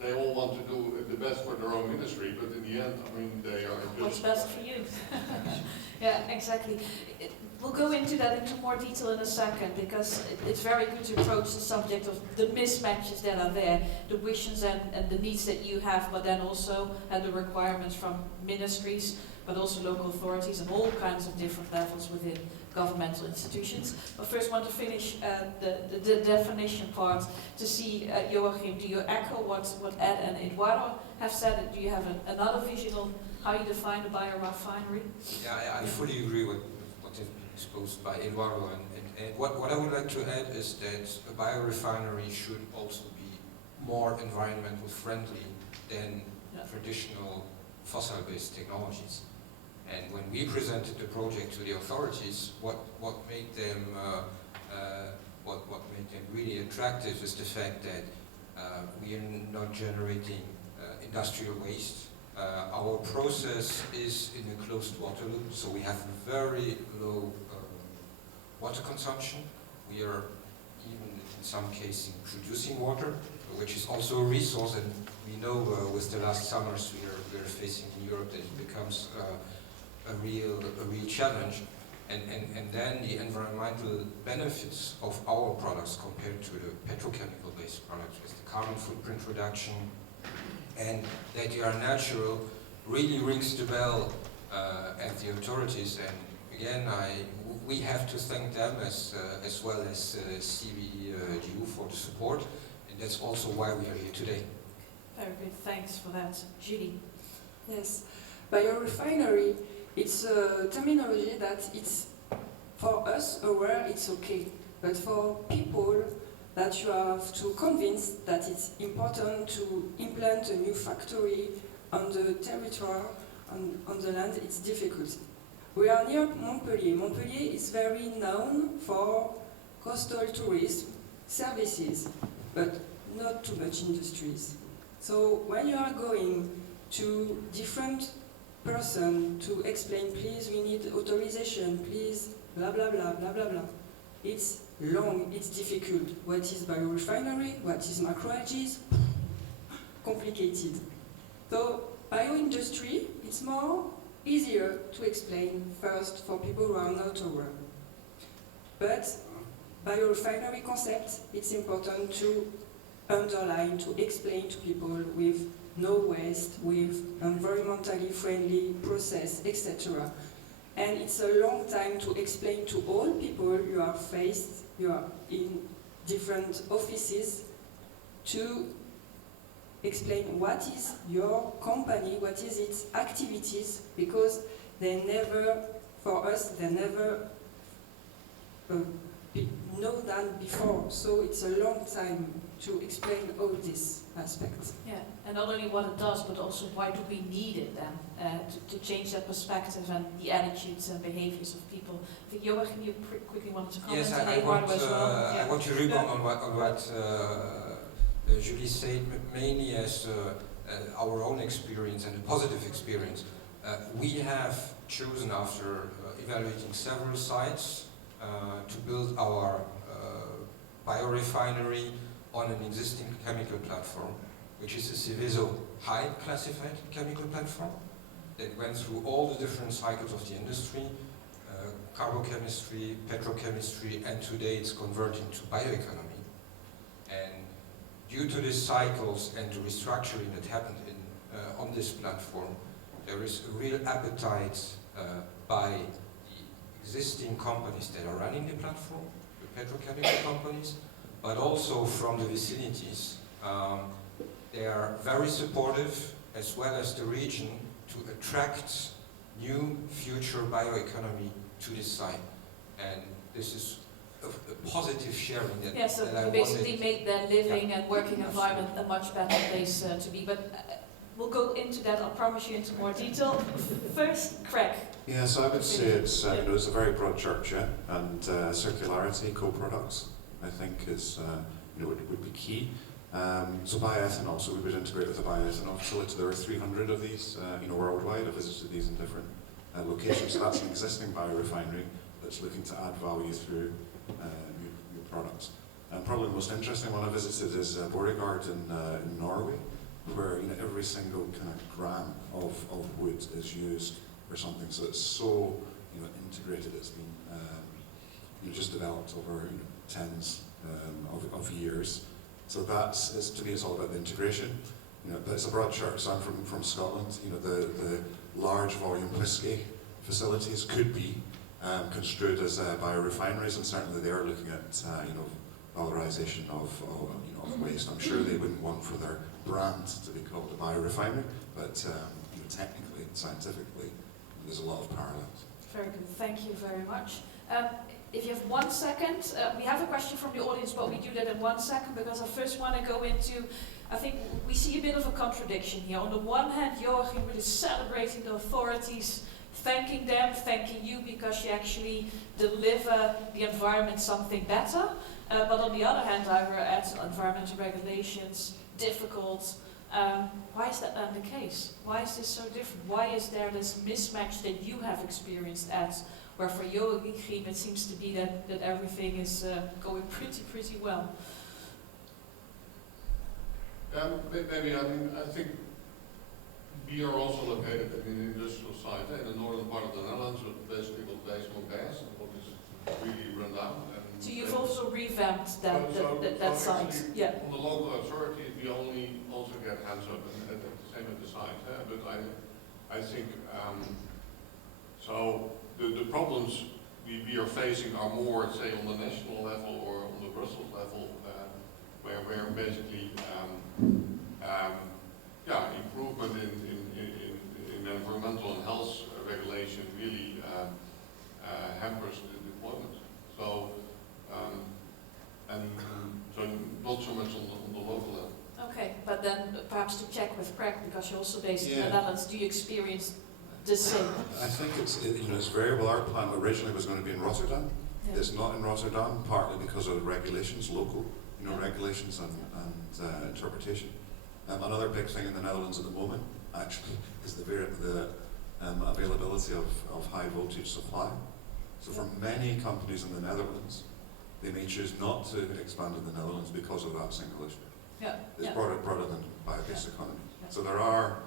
they all want to do the best for their own ministry, but in the end, I mean, they are What's just... best for you? Yeah, exactly. We'll go into that into more detail in a second, because it's very good to approach the subject of the mismatches that are there, the wishes and the needs that you have, but then also the requirements from ministries, but also local authorities and all kinds of different levels within governmental institutions. But first I want to finish the definition part to see, Joachim, do you echo what Ed and Eduardo have said? Do you have another vision on how you define a biorefinery? Yeah, I fully agree with what has been exposed by Eduardo, and what I would like to add is that a biorefinery should also be more environmental friendly than traditional fossil-based technologies. And when we presented the project to the authorities, what made them really attractive is the fact that we are not generating industrial waste. Our process is in a closed water loop, so we have very low water consumption. We are even in some cases producing water, which is also a resource, and we know with the last summers we are facing in Europe that it becomes a real challenge, and then the environmental benefits of our products compared to the petrochemical based products with the carbon footprint reduction and that they are natural really rings the bell at the authorities, and again we have to thank them as well as CBE JU for the support, and that's also why we are here today. Very good, thanks for that. Julie? Yes, biorefinery, it's a terminology that it's, for us aware, it's okay. But for people that you have to convince that it's important to implant a new factory on the territory, on the land, it's difficult. We are near Montpellier. Montpellier is very known for coastal tourism services, but not too much industries. So when you are going to different person to explain, please, we need authorization, please, blah, blah, blah, blah, blah, blah. It's long, it's difficult. What is biorefinery? What is macroalgae? Complicated. So bioindustry, it's more easier to explain first for people who are not aware. But biorefinery concept, it's important to underline, to explain to people with no waste, with environmentally friendly process, etc. And it's a long time to explain to all people you are faced, you are in different offices, to explain what is your company, what is its activities, because they never, for us, they never know that before. So it's a long time to explain all these aspects. Yeah, and not only what it does, but also why do we need it then, to change that perspective and the attitudes and behaviors of people. I think Joachim, you quickly wanted to comment. Yes, and I Eduardo as well. I want to rebound on what Julie said, mainly as our own experience and a positive experience. We have chosen, after evaluating several sites, to build our biorefinery on an existing chemical platform, which is a Seveso high classified chemical platform that went through all the different cycles of the industry, carbochemistry, petrochemistry, and today it's converting to bioeconomy. And due to these cycles and the restructuring that happened on this platform, there is a real appetite by the existing companies that are running the platform, the petrochemical companies, but also from the vicinities. They are very supportive, as well as the region, to attract new future bioeconomy to this site. And this is a positive sharing that, Yeah, so that I you basically wanted. make their living and working environment a much better place to be. But we'll go into that, I'll promise you, into more detail. First, Craig. Yeah, so I would say it's it's a very broad church, yeah, and circularity, co-products, I think is would be key. So bioethanol, so we would integrate with the bioethanol facility. There are 300 of these, worldwide. I've visited these in different locations. So that's an existing biorefinery that's looking to add value through new products. And probably the most interesting one I visited is Borregaard in Norway, where every single kind of gram of wood is used for something. So it's so integrated. It's been just developed over tens of years. So to me, it's all about the integration. But it's a broad church. So I'm from Scotland. The large volume whiskey facilities could be construed as biorefineries, and certainly they are looking at valorization of waste. I'm sure they wouldn't want for their brand to be called a biorefinery, but technically, scientifically, there's a lot of parallels. Very good, thank you very much. If you have 1 second, we have a question from the audience, but we do that in 1 second because I first want to go into, I think we see a bit of a contradiction here. On the one hand, Joachim really celebrating the authorities, thanking them, thanking you because you actually deliver the environment something better. But on the other hand, I read environmental regulations, difficult. Why is that the case? Why is this so different? Why is there this mismatch that you have experienced where for Joachim it seems to be that everything is going pretty well? Maybe, I think we are also located in an industrial site in the northern part of the Netherlands, with basically what based on gas and what is really run down. So you've also revamped that site? Actually, yeah. On the local authorities, we only also get hands up, and the same at the site. But I think so. The problems we are facing are more, say, on the national level or on the Brussels level, where basically improvement in environmental and health regulation really hampers the deployment. So so not so much on the local level. Okay, but then perhaps to check with Craig, because you're also based in the Netherlands, do you experience the same? I think it's variable. Our plant originally was going to be in Rotterdam. Yeah. It's not in Rotterdam, partly because of the regulations, local regulations and interpretation. Another big thing in the Netherlands at the moment, actually, is the availability of high voltage supply. So for many companies in the Netherlands, they may choose not to expand in the Netherlands because of that single issue. Yeah. It's broader than bio-based economy. Yeah. So there are,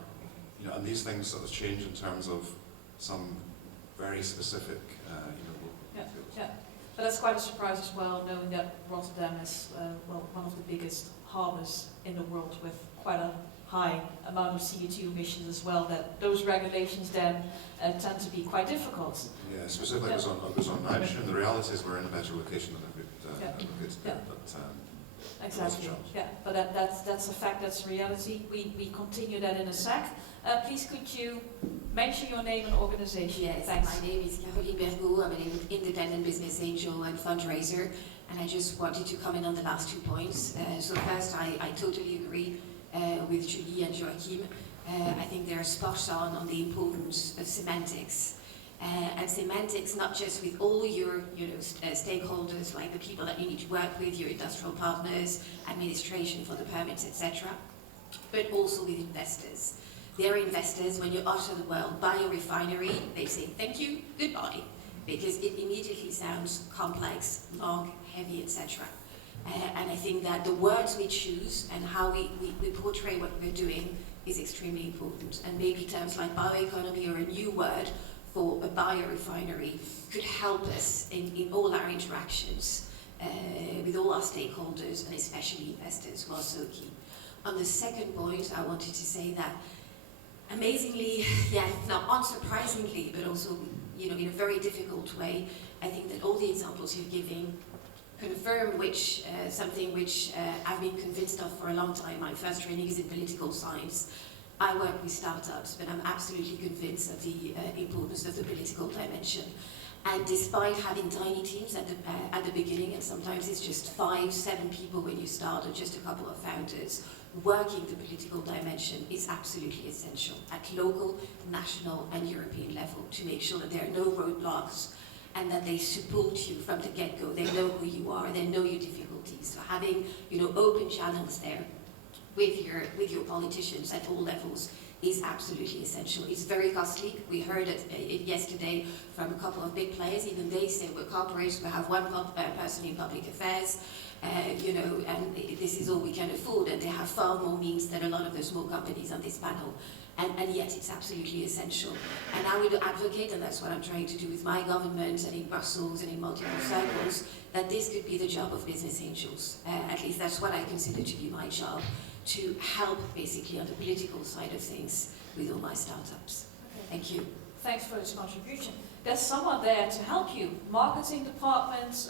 and these things sort of change in terms of some very specific, fields. Yeah. But that's quite a surprise as well, knowing that Rotterdam is one of the biggest harbors in the world with quite a high amount of CO2 emissions as well, that those regulations then tend to be quite difficult. Yeah, specifically it was on nitrogen. The reality is we're in a better location than we could but exactly. Yeah, but that's a fact, that's reality. We continue that in a sec. Please could you mention your name and organization? Yes, thanks. My name is Caroline Bergot. I'm an independent business angel and fundraiser, and I just wanted to comment on the last 2 points. So first, I totally agree with Julie and Joachim. I think they're spot on the importance of semantics. And semantics, not just with all your stakeholders, like the people that you need to work with, your industrial partners, administration for the permits, etc., but also with investors. They're investors. When you utter the word biorefinery, they say thank you, goodbye, because it immediately sounds complex, long, heavy, etc. And I think that the words we choose and how we portray what we're doing is extremely important. And maybe terms like bioeconomy or a new word for a biorefinery could help us in all our interactions with all our stakeholders and especially investors who are so key. On the second point, I wanted to say that amazingly, yeah, not unsurprisingly, but also, you know, in a very difficult way, I think that all the examples you're giving confirm something which I've been convinced of for a long time. My first training is in political science. I work with startups, but I'm absolutely convinced of the importance of the political dimension. And despite having tiny teams at the beginning, and sometimes it's just 5, 7 people when you start, or just a couple of founders, working the political dimension is absolutely essential at local, national, and European level to make sure that there are no roadblocks and that they support you from the get-go. They know who you are, they know your difficulties. So having, you know, open channels there with your politicians at all levels is absolutely essential. It's very costly. We heard it yesterday from a couple of big players. Even they say we're corporates, we have one person in public affairs, you know, and this is all we can afford, and they have far more means than a lot of the small companies on this panel. And yet it's absolutely essential. And I would advocate, and that's what I'm trying to do with my government and in Brussels and in multiple circles, that this could be the job of business angels. At least that's what I consider to be my job, to help basically on the political side of things with all my startups. Okay. Thank you. Thanks for this contribution. There's someone there to help you. Marketing department,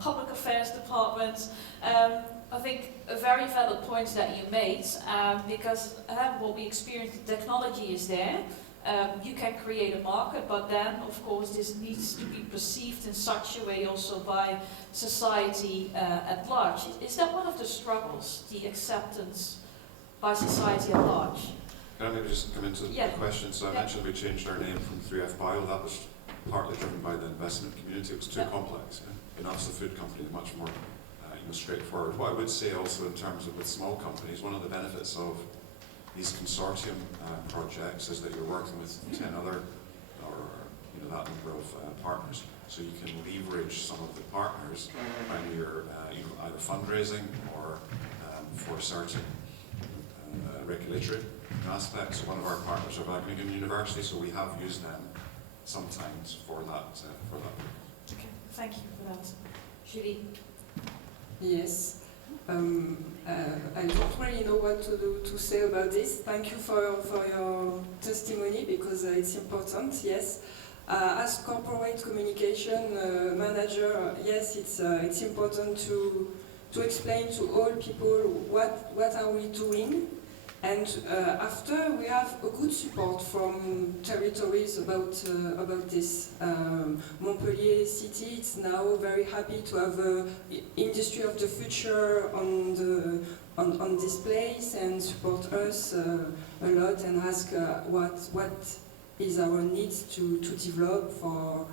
public affairs department. I think a very valid point that you made, because what we experience, the technology is there. You can create a market, but then, of course, this needs to be perceived in such a way also by society at large. Is that one of the struggles, the acceptance by society at large? Can I maybe just come into the question? So I mentioned we changed our name from 3F Bio. That was partly driven by the investment community. It was too complex. Enough's a food company, much more straightforward. What I would say also in terms of with small companies, one of the benefits of these consortium projects is that you're working with 10 other, or you know, that number of partners, so you can leverage some of the partners when you're either fundraising or for certain regulatory aspects. One of our partners are Wageningen University, so we have used them sometimes for that. Okay, thank you for that. Julie? Yes. I don't really know what to say about this. Thank you for your testimony, because it's important, yes. As corporate communication manager, yes, it's important to explain to all people what are we doing. And after, we have a good support from territories about this. Montpellier city is now very happy to have industry of the future on this place and support us a lot and ask what is our needs to develop for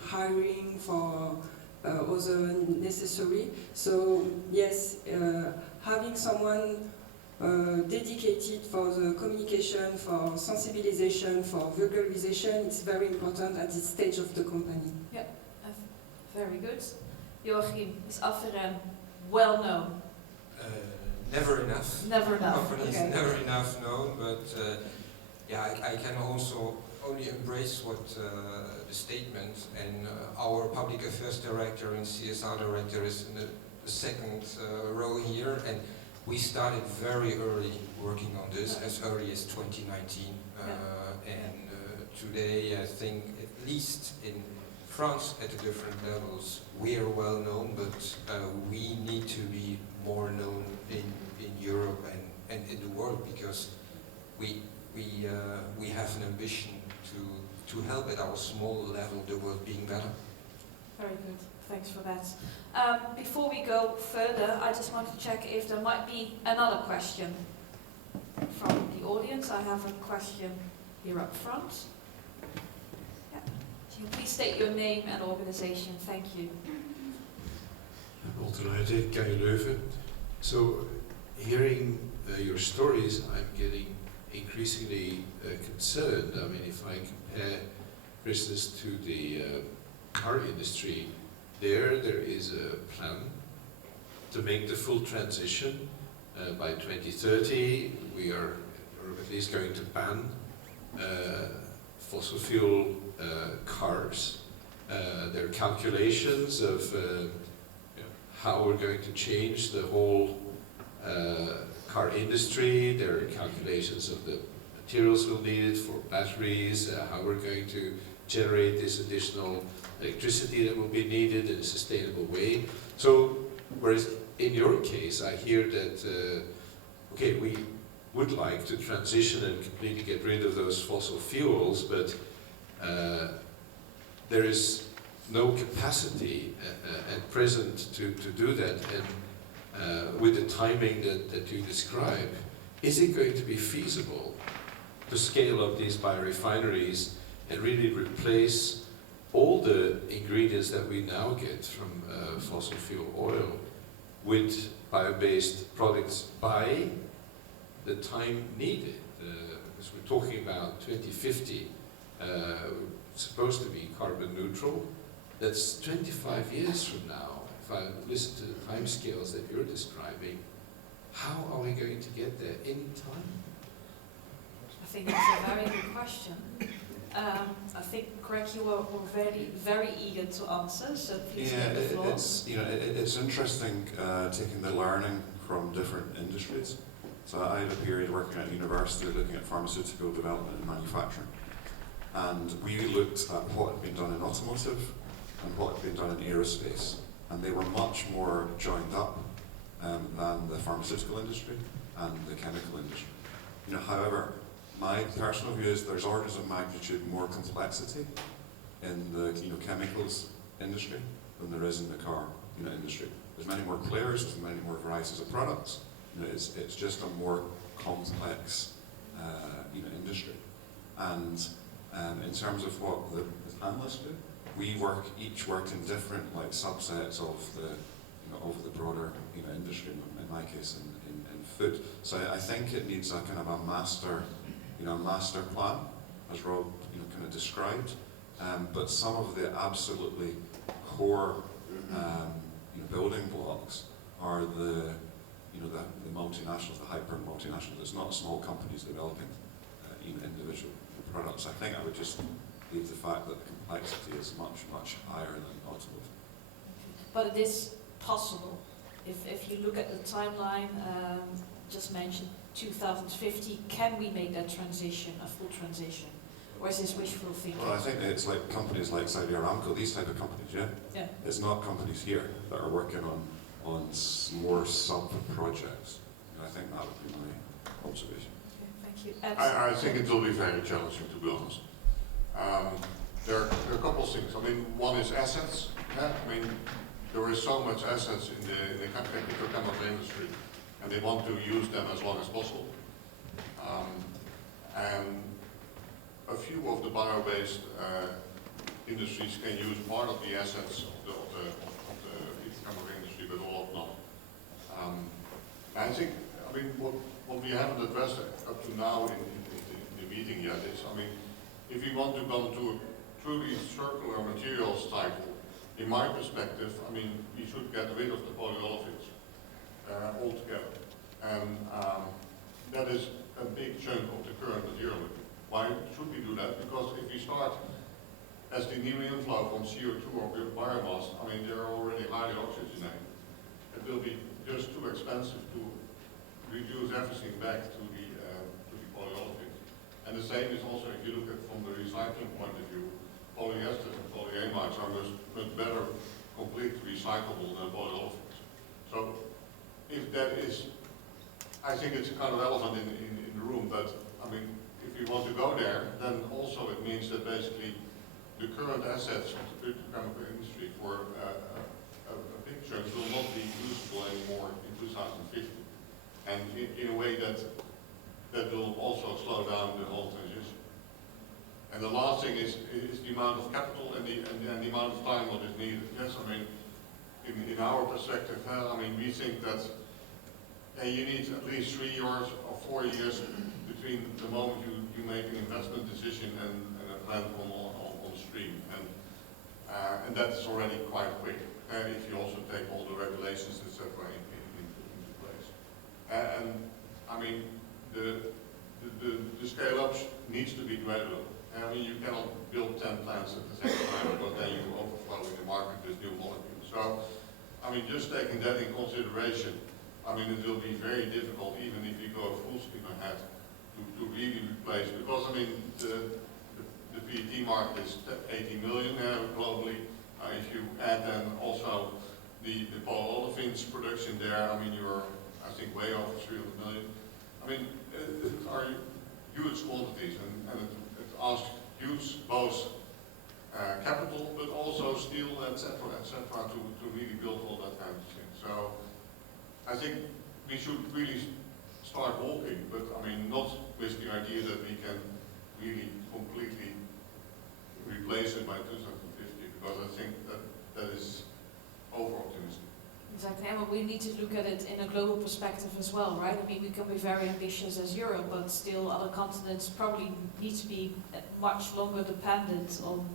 hiring, for other necessary. So yes, having someone dedicated for the communication, for sensibilization, for vulgarization, it's very important at this stage of the company. Yeah, very good. Joachim, is AFYREN well known? Never enough. Never enough. Company is Okay. never enough known, but yeah, I can also only embrace what the statement, and our public affairs director and CSR director is in the second row here, and we started very early working on this, as early as 2019, and today I think at least in France at the different levels we are well known, but we need to be more known in Europe and in the world, because we have an ambition to help at our small level the world being better. Very good. Thanks for that. Before we go further, I just want to check if there might be another question from the audience. I have a question here up front. Yeah. Can you please state your name and organization? Thank you. Moderator, Leuven. So, hearing your stories, I'm getting increasingly concerned. I mean, if I compare, for instance, to the car industry, there is a plan to make the full transition. By 2030, we are, or at least going to ban fossil fuel cars. There are calculations of how we're going to change the whole car industry. There are calculations of the materials we'll need for batteries, how we're going to generate this additional electricity that will be needed in a sustainable way. So, whereas in your case, I hear that, okay, we would like to transition and completely get rid of those fossil fuels, but there is no capacity at present to do that. And with the timing that you describe, is it going to be feasible to scale up these biorefineries and really replace all the ingredients that we now get from fossil fuel oil with bio-based products by the time needed? Because we're talking about 2050, supposed to be carbon neutral. That's 25 years from now. If I listen to the timescales that you're describing, how are we going to get there in time? I think that's a very good question. I think, Greg, you were very, very eager to answer, so please get the floor. It's interesting taking the learning from different industries. So I had a period working at university looking at pharmaceutical development and manufacturing. And we looked at what had been done in automotive and what had been done in aerospace. And they were much more joined up than the pharmaceutical industry and the chemical industry. However, my personal view is there's orders of magnitude more complexity in the chemicals industry than there is in the car industry. There's many more players, there's many more varieties of products. It's just a more complex industry. And in terms of what the panelists do, we each worked in different subsets of the broader industry. In my case, in food. So I think it needs a kind of a master plan, as Rob kind of described. But some of the absolutely core building blocks are the multinationals, the hyper multinationals. It's not small companies developing individual products. I think I would just leave the fact that the complexity is much, much higher than automotive. But it is possible. If you look at the timeline, just mentioned 2050, can we make that transition, a full transition? Or is this wishful thinking? Well, I think it's like companies like Saudi Aramco, these type of companies, yeah? It's not companies here that are working on more sub-projects. I think that would be my observation. Okay, thank you. I think it will be very challenging, to be honest. There are a couple of things. One is assets. Yeah? There is so much assets in the petrochemical industry, and they want to use them as long as possible. And a few of the bio-based industries can use part of the assets of the petrochemical industry, but all of not. I think, what we haven't addressed up to now in the meeting yet is, if we want to come to a truly circular materials cycle, in my perspective, we should get rid of the polyolefins altogether. And that is a big chunk of the current material. Why should we do that? Because if we start as the new inflow from CO2 or biomass, they're already highly oxygenated. It will be just too expensive to reduce everything back to the polyolefins. And the same is also, if you look at from the recycling point of view, polyesters and polyamides are much better completely recyclable than polyolefins. So if that is, I think it's a kind of elephant in the room, but if we want to go there, then also it means that basically the current assets of the petrochemical industry for a big chunk will not be usable anymore in 2050. And in a way that will also slow down the whole transition. And the last thing is the amount of capital and the amount of time what is needed. Yes, in our perspective, we think that you need at least 3 years or 4 years between the moment you make an investment decision and a plant on stream. And that's already quite quick if you also take all the regulations, etc. into place. And the scale-ups needs to be gradual. You cannot build 10 plants at the same time because then you overflow in the market with new molecules. So, just taking that in consideration, it will be very difficult, even if you go full steam ahead, to really replace, because I mean, the PET market is 80 million globally. If you add then also the polyolefins production there, I mean, you're, I think, way over 300 million. I mean, it are huge quantities, and it asks huge both capital, but also steel, etc., to really build all that kind of thing. So I think we should really start walking, but I mean, not with the idea that we can really completely replace it by 2050, because I think that is over-optimistic. Exactly, and we need to look at it in a global perspective as well, right? I mean, we can be very ambitious as Europe, but still other continents probably need to be much longer dependent on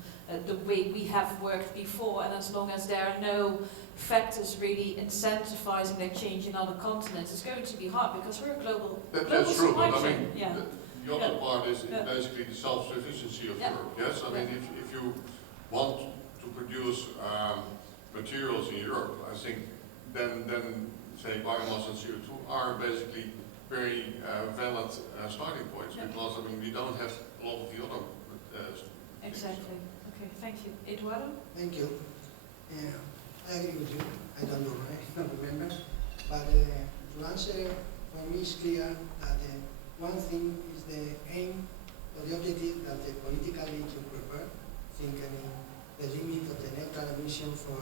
the way we have worked before, and as long as there are no factors really incentivizing that change in other continents, it's going to be hard because we're a global That's true, supply but I chain. mean, Yeah. the other part is basically the self-sufficiency of Europe, yes? I mean, if you want to produce materials in Europe, I think then say biomass and CO2 are basically very valid starting points, because I mean we don't have a lot of the other Exactly. Okay, thank you. Eduardo? Thank you. I agree with you. I don't know, I don't remember. But to answer, for me it's clear that one thing is the aim or the objective that the politically to prepare, thinking the limit of the neutral emission for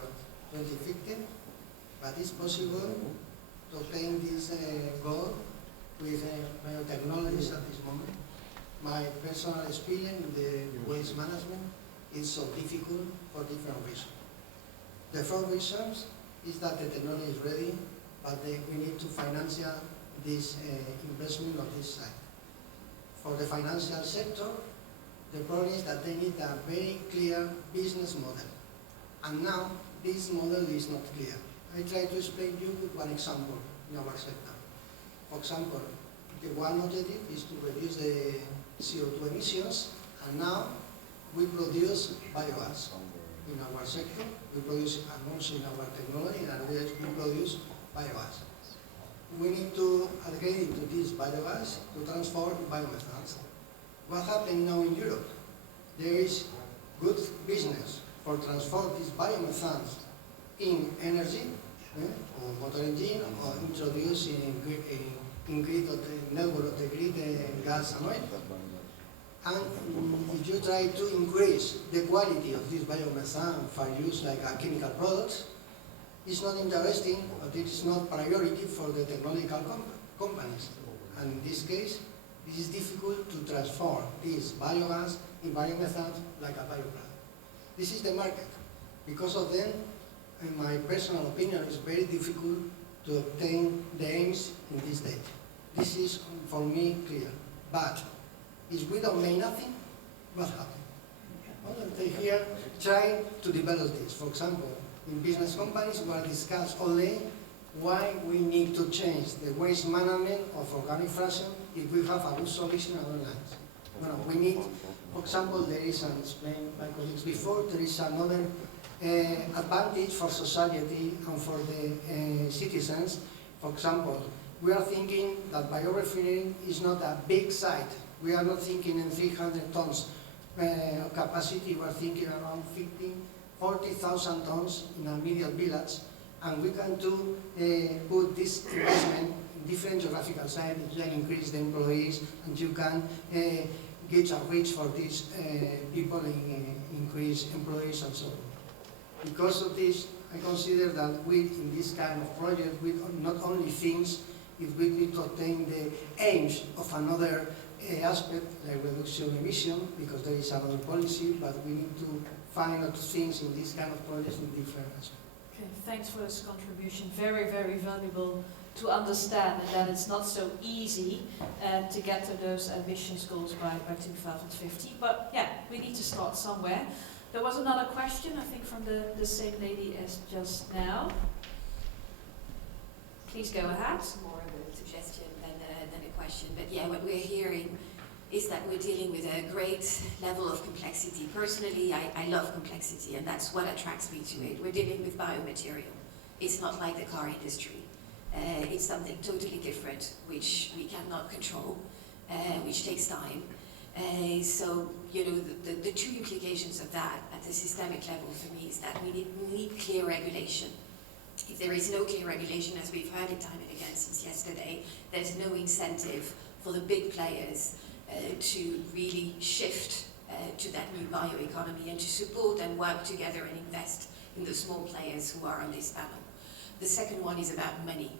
2050. But it's possible to obtain this goal with biotechnologies at this moment. My personal experience in the waste management is so difficult for different reasons. The first reason is that the technology is ready, but we need to finance this investment of this side. For the financial sector, the problem is that they need a very clear business model. And now, this model is not clear. I try to explain you with one example in our sector. For example, the one objective is to reduce the CO2 emissions, and now we produce biogas in our sector. We produce, and also in our technology, and we produce biogas. We need to upgrade to this biogas to transform biomethane. What happened now in Europe? There is good business for transform this biomethane in energy, or motor engine, or introduce in grid of the network of the grid gas and oil. And if you try to increase the quality of this biomethane for use like a chemical products, it's not interesting, but it is not priority for the technological companies. And in this case, it is difficult to transform this biogas in biomethane like a bioproduct. This is the market. Because of them, in my personal opinion, it's very difficult to obtain the aims in this date. This is, for me, clear. But if we don't make nothing, what happens? Well, they here try to develop this. For example, in business companies, we are discussing only why we need to change the waste management of organic fraction if we have a good solution on other lines. Well, we need, for example, there is, and explained by colleagues before, there is another advantage for society and for the citizens. For example, we are thinking that biorefinery is not a big site. We are not thinking in 300 tons capacity. We are thinking around 40,000 tons in a medium village, and we can put this investment in different geographical sites. You can increase the employees, and you can get a reach for these people and increase employees and so on. Because of this, I consider that we, in this kind of project, we not only things if we need to obtain the aims of another aspect, like reduction emission, because there is another policy, but we need to find out things in this kind of projects in different aspects. Okay, thanks for this contribution. Very, very valuable to understand that it's not so easy to get to those ambitious goals by 2050. But yeah, we need to start somewhere. There was another question, I think, from the same lady as just now. Please go ahead. It's more of a suggestion than a question. But yeah, what we're hearing is that we're dealing with a great level of complexity. Personally, I love complexity, and that's what attracts me to it. We're dealing with biomaterial. It's not like the car industry. It's something totally different, which we cannot control. which takes time. So, the two implications of that at the systemic level for me is that we need clear regulation. If there is no clear regulation, as we've heard it time and again since yesterday, there's no incentive for the big players to really shift to that new bioeconomy and to support and work together and invest in the small players who are on this panel. The second one is about money.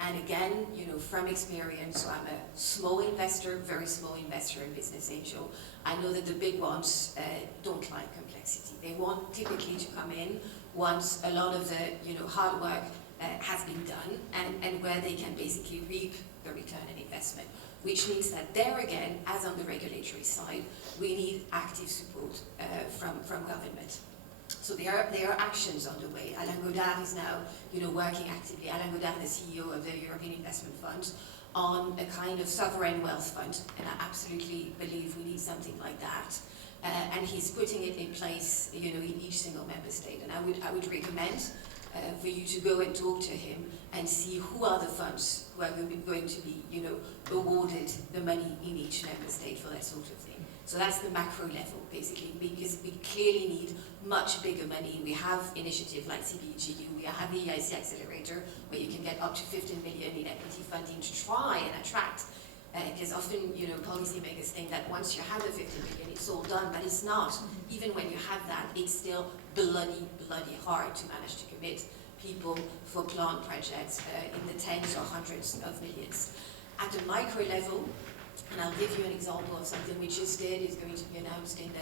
And again, from experience, so I'm a small investor, very small investor in business angel. I know that the big ones don't like complexity. They want typically to come in once a lot of the hard work has been done and where they can basically reap the return on investment. Which means that there again, as on the regulatory side, we need active support from government. So there are actions on the way. Alain Godard is now, working actively. Alain Godard, the CEO of the European Investment Fund, on a kind of sovereign wealth fund, and I absolutely believe we need something like that. And he's putting it in place, in each single member state. And I would recommend for you to go and talk to him and see who are the funds who are going to be, awarded the money in each member state for that sort of thing. So that's the macro level, basically, because we clearly need much bigger money. We have initiatives like CBE JU, we have the EIC Accelerator, where you can get up to 15 million in equity funding to try and attract. Because often, policymakers think that once you have the 15 million, it's all done, but it's not. Even when you have that, it's still bloody hard to manage to commit people for plant projects in the tens or hundreds of millions. At a micro level, and I'll give you an example of something we just did, is going to be announced in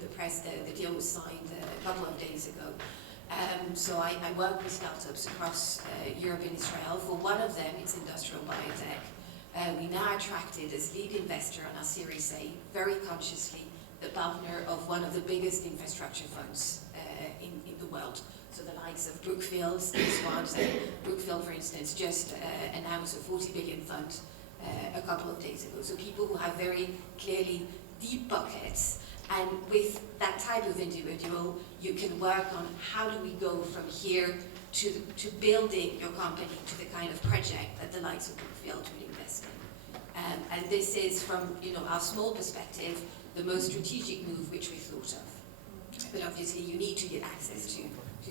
the press. The deal was signed a couple of days ago. So I work with startups across Europe and Israel. For one of them, it's industrial biotech. We now attracted as lead investor on our Series A, very consciously, the partner of one of the biggest infrastructure funds in the world. So the likes of Brookfield, these ones, Brookfield, for instance, just announced a 40 billion fund a couple of days ago. So people who have very clearly deep pockets, and with that type of individual, you can work on how do we go from here to building your company to the kind of project that the likes of Brookfield will invest in. And this is, from our small perspective, the most strategic move which we thought of. But obviously you need to get access to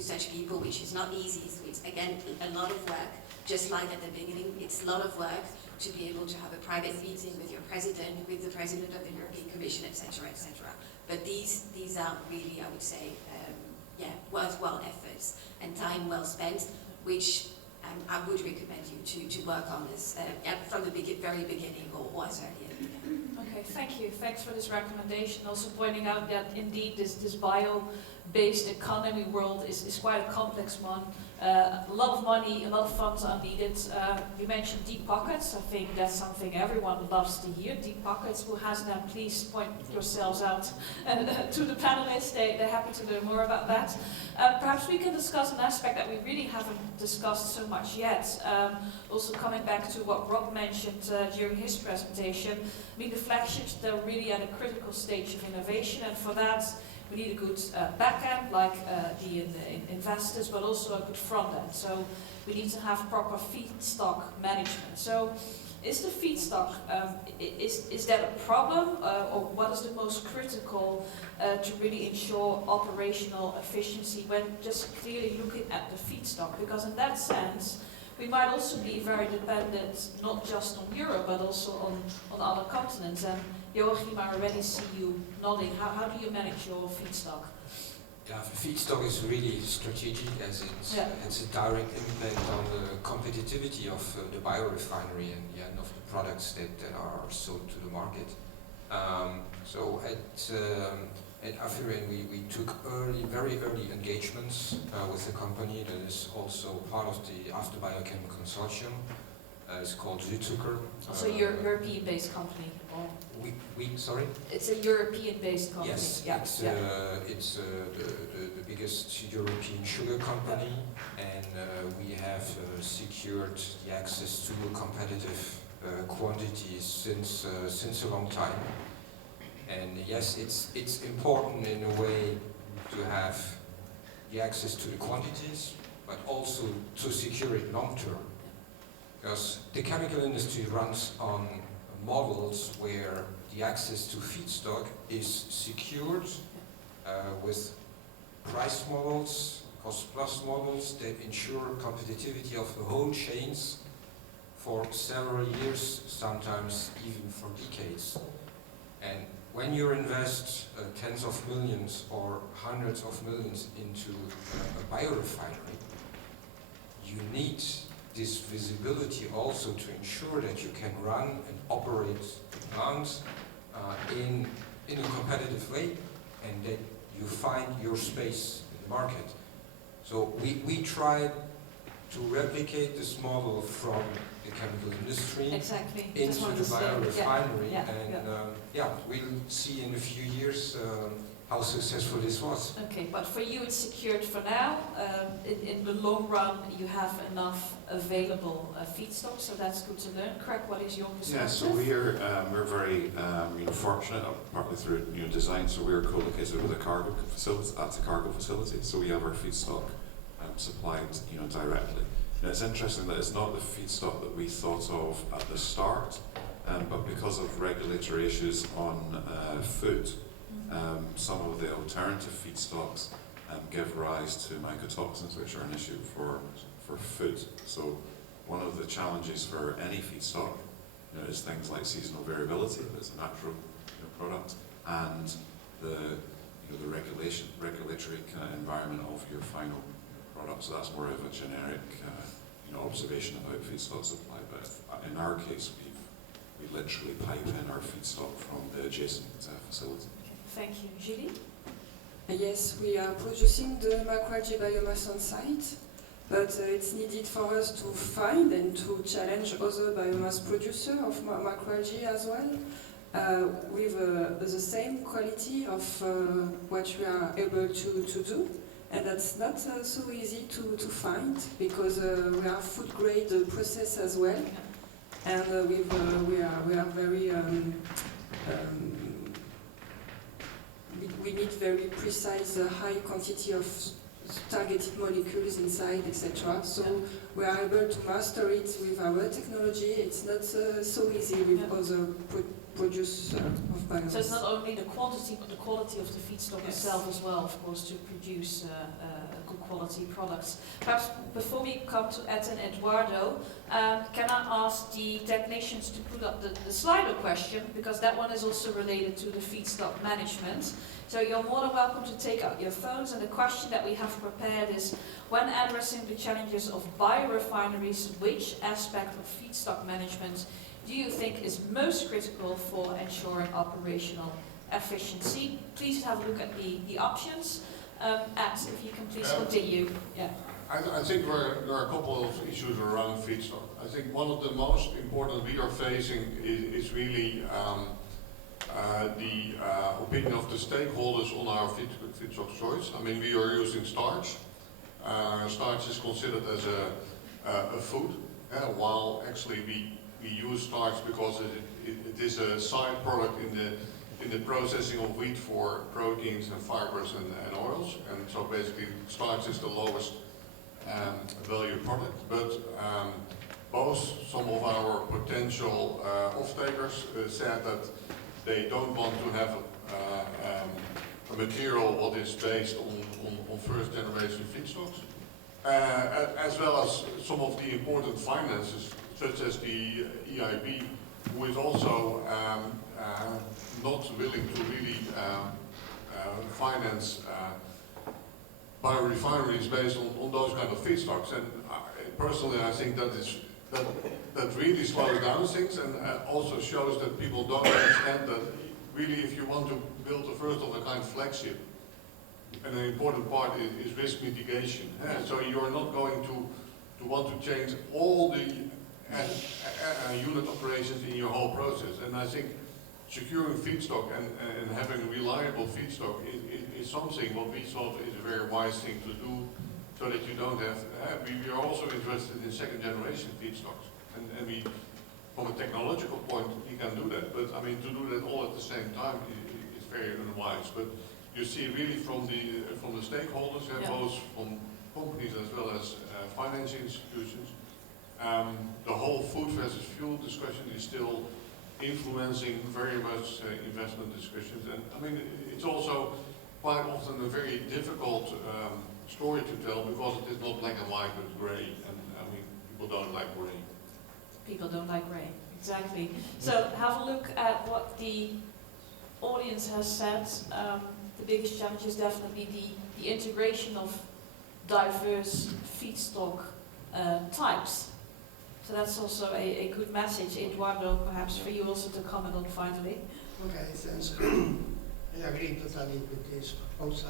such people, which is not easy. So it's, again, a lot of work. Just like at the beginning, it's a lot of work to be able to have a private meeting with your president, with the president of the European Commission, etc., etc. But these are really, I would say, worthwhile efforts and time well spent, which I would recommend you to work on this from the very beginning or as early as you can. Okay, thank you. Thanks for this recommendation. Also pointing out that indeed this bio-based economy world is quite a complex one. A lot of money, a lot of funds are needed. You mentioned deep pockets. I think that's something everyone loves to hear. Deep pockets. Who has them? Please point yourselves out to the panelists. They're happy to learn more about that. Perhaps we can discuss an aspect that we really haven't discussed so much yet. Also coming back to what Rob mentioned during his presentation. I mean, the flagships, they're really at a critical stage of innovation, and for that we need a good back end, like the investors, but also a good front end. So we need to have proper feedstock management. So is the feedstock, is that a problem, or what is the most critical to really ensure operational efficiency when just clearly looking at the feedstock? Because in that sense, we might also be very dependent, not just on Europe, but also on other continents. And Joachim, I already see you nodding. How do you manage your feedstock? Yeah, feedstock is really strategic, as it's a direct impact on the competitivity of the biorefinery and the end of the products that are sold to the market. So at AFYREN we took very early engagements with the company that is also part of the After Biochem Consortium. It's called Zuzucker. So you're a European-based company? Or? Sorry? It's a European-based company. Yes, yeah. It's the biggest European sugar company, and we have secured the access to competitive quantities since a long time. And yes, it's important in a way to have the access to the quantities, but also to secure it long term. Because the chemical industry runs on models where the access to feedstock is secured with price models, cost-plus models that ensure competitivity of the whole chains for several years, sometimes even for decades. And when you invest tens of millions or hundreds of millions into a biorefinery, you need this visibility also to ensure that you can run and operate the plant in a competitive way, and that you find your space in the market. So we tried to replicate this model from the chemical industry Exactly. into the biorefinery, Yeah. and we'll see in a few years how successful this was. Okay, but for you it's secured for now. In the long run, you have enough available feedstock, so that's good to learn. Craig, what is your perspective? Yeah, so we're very fortunate, partly through design. So we're co-located with a cargo facility at the cargo facility. So we have our feedstock supplied directly. And it's interesting that it's not the feedstock that we thought of at the start, but because of regulatory issues on food. Some of the alternative feedstocks give rise to mycotoxins, which are an issue for food. So one of the challenges for any feedstock is things like seasonal variability, if it's a natural product, and the regulatory kind of environment of your final product. So that's more of a generic observation about feedstock supply. But in our case, we literally pipe in our feedstock from the adjacent facility. Thank you. Julie? Yes, we are producing the macroalgae biomass on site, but it's needed for us to find and to challenge other biomass producers of macroalgae as well, with the same quality of what we are able to do. And that's not so easy to find, because we have food grade process as well, and we are very we need very precise high quantity of targeted molecules inside, etc. So we are able to master it with our technology. It's not so easy with other producers of biomass. So it's not only the quantity, but the quality of the feedstock itself as well, of course, to produce good quality products. Perhaps before we come to Ed and Eduardo, can I ask the technicians to put up the Slido question, because that one is also related to the feedstock management. So you're more than welcome to take out your phones, and the question that we have prepared is, when addressing the challenges of biorefineries, which aspect of feedstock management do you think is most critical for ensuring operational efficiency? Please have a look at the options. Ed, if you can please continue. Yeah. I think there are a couple of issues around feedstock. I think one of the most important we are facing is really the opinion of the stakeholders on our feedstock choice. I mean, we are using starch. Starch is considered as a food, while actually we use starch because it is a side product in the processing of wheat for proteins and fibers and oils. And so basically starch is the lowest value product. But some of our potential off-takers said that they don't want to have a material what is based on first generation feedstocks, as well as some of the important finances, such as the EIB, who is also not willing to really finance biorefineries based on those kind of feedstocks. And personally, I think that really slows down things, and also shows that people don't understand that really, if you want to build a first of a kind flagship, and an important part is risk mitigation. So you're not going to want to change all the unit operations in your whole process. And I think securing feedstock and having reliable feedstock is something what we thought is a very wise thing to do, so that you don't have, we are also interested in second generation feedstocks. And we, from a technological point, we can do that. But I mean, to do that all at the same time is very unwise. But you see really from the stakeholders, both from companies as well as financing institutions, the whole food versus fuel discussion is still influencing very much investment discussions. And I mean, it's also quite often a very difficult story to tell because it is not black and white but grey, and I mean, people don't like grey. People don't like grey, exactly. So have a look at what the audience has said. The biggest challenge is definitely the integration of diverse feedstock types. So that's also a good message. Eduardo, perhaps for you also to comment on finally. Okay, thanks. I agree totally with this proposal.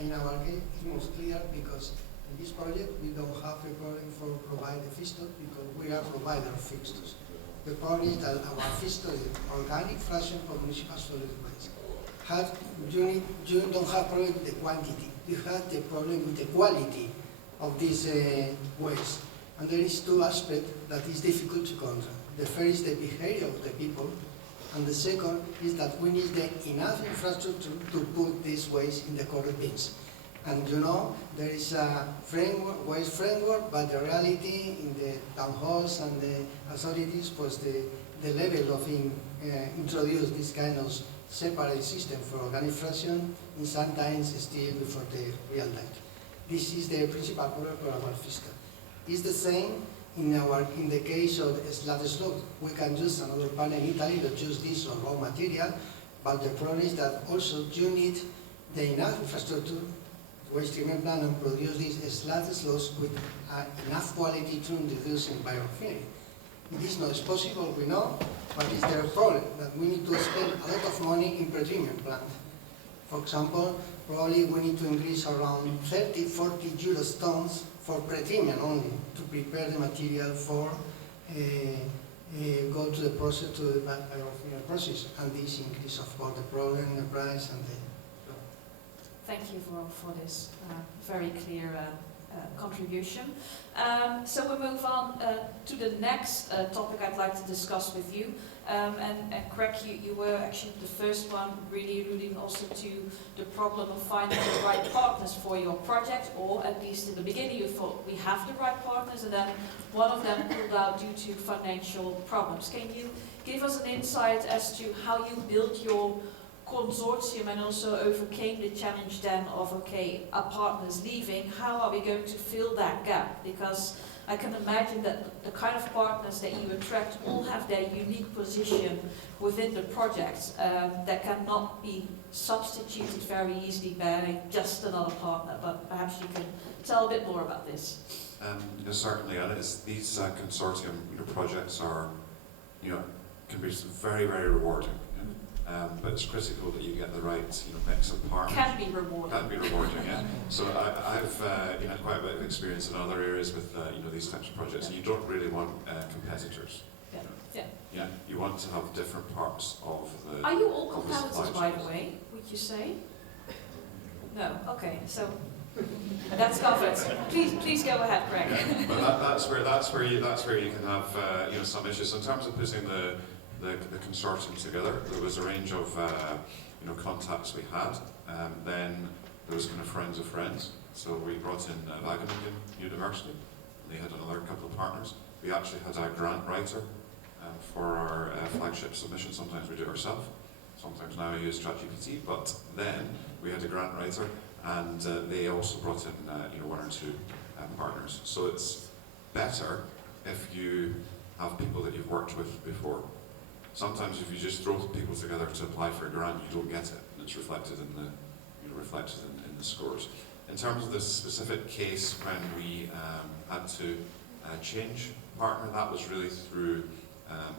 In our case, it's most clear because in this project we don't have a problem for provide the feedstock because we are provider of feedstocks. The problem is that our feedstock is organic fraction for municipal solid waste. You don't have problem with the quantity. You have the problem with the quality of this waste. And there is two aspects that is difficult to control. The first is the behavior of the people, and the second is that we need enough infrastructure to put this waste in the correct bins. And you know, there is a framework, waste framework, but the reality in the town halls and the authorities was the level of introduce this kind of separate system for organic fraction is sometimes still before the real life. This is the principal problem for our feedstock. It's the same in the case of slab slope. We can use another panel in Italy that use this on raw material, but the problem is that also you need the enough infrastructure, waste treatment plant, and produce these slab slopes with enough quality to introduce in biorefinery. It is not possible, we know, but it's their problem that we need to spend a lot of money in pre-treatment plant. For example, probably we need to increase around 30-40 euros tons for pre-treatment only to prepare the material for go to the process, to the biorefinery process, and this increase of course the problem, the price, and the. Thank you for this very clear contribution. So we move on to the next topic I'd like to discuss with you. And Craig, you were actually the first one really alluding also to the problem of finding the right partners for your project, or at least in the beginning you thought we have the right partners, and then one of them pulled out due to financial problems. Can you give us an insight as to how you built your consortium and also overcame the challenge then of, okay, our partners leaving, how are we going to fill that gap? Because I can imagine that the kind of partners that you attract all have their unique position within the project that cannot be substituted very easily by just another partner, but perhaps you can tell a bit more about this. Certainly, and these consortium projects are, can be very, very rewarding. But it's critical that you get the right mix of partners. Can be rewarding. Can be rewarding, yeah. So I've had quite a bit of experience in other areas with these types of projects. And you don't really want competitors. Yeah. Yeah. You want to have different parts of the. Are you all competitors, by the way? Would you say? No. Okay. So that's covered. Please go ahead, Greg. But that's where you can have some issues in terms of putting the consortium together. There was a range of contacts we had. Then there was kind of friends of friends. So we brought in Wageningen University. They had another couple of partners. We actually had a grant writer for our flagship submission. Sometimes we do it ourselves. Sometimes now we use ChatGPT. But then we had a grant writer, and they also brought in one or two partners. So it's better if you have people that you've worked with before. Sometimes if you just throw people together to apply for a grant, you don't get it, and it's reflected in the in the scores. In terms of this specific case, when we had to change partner, that was really through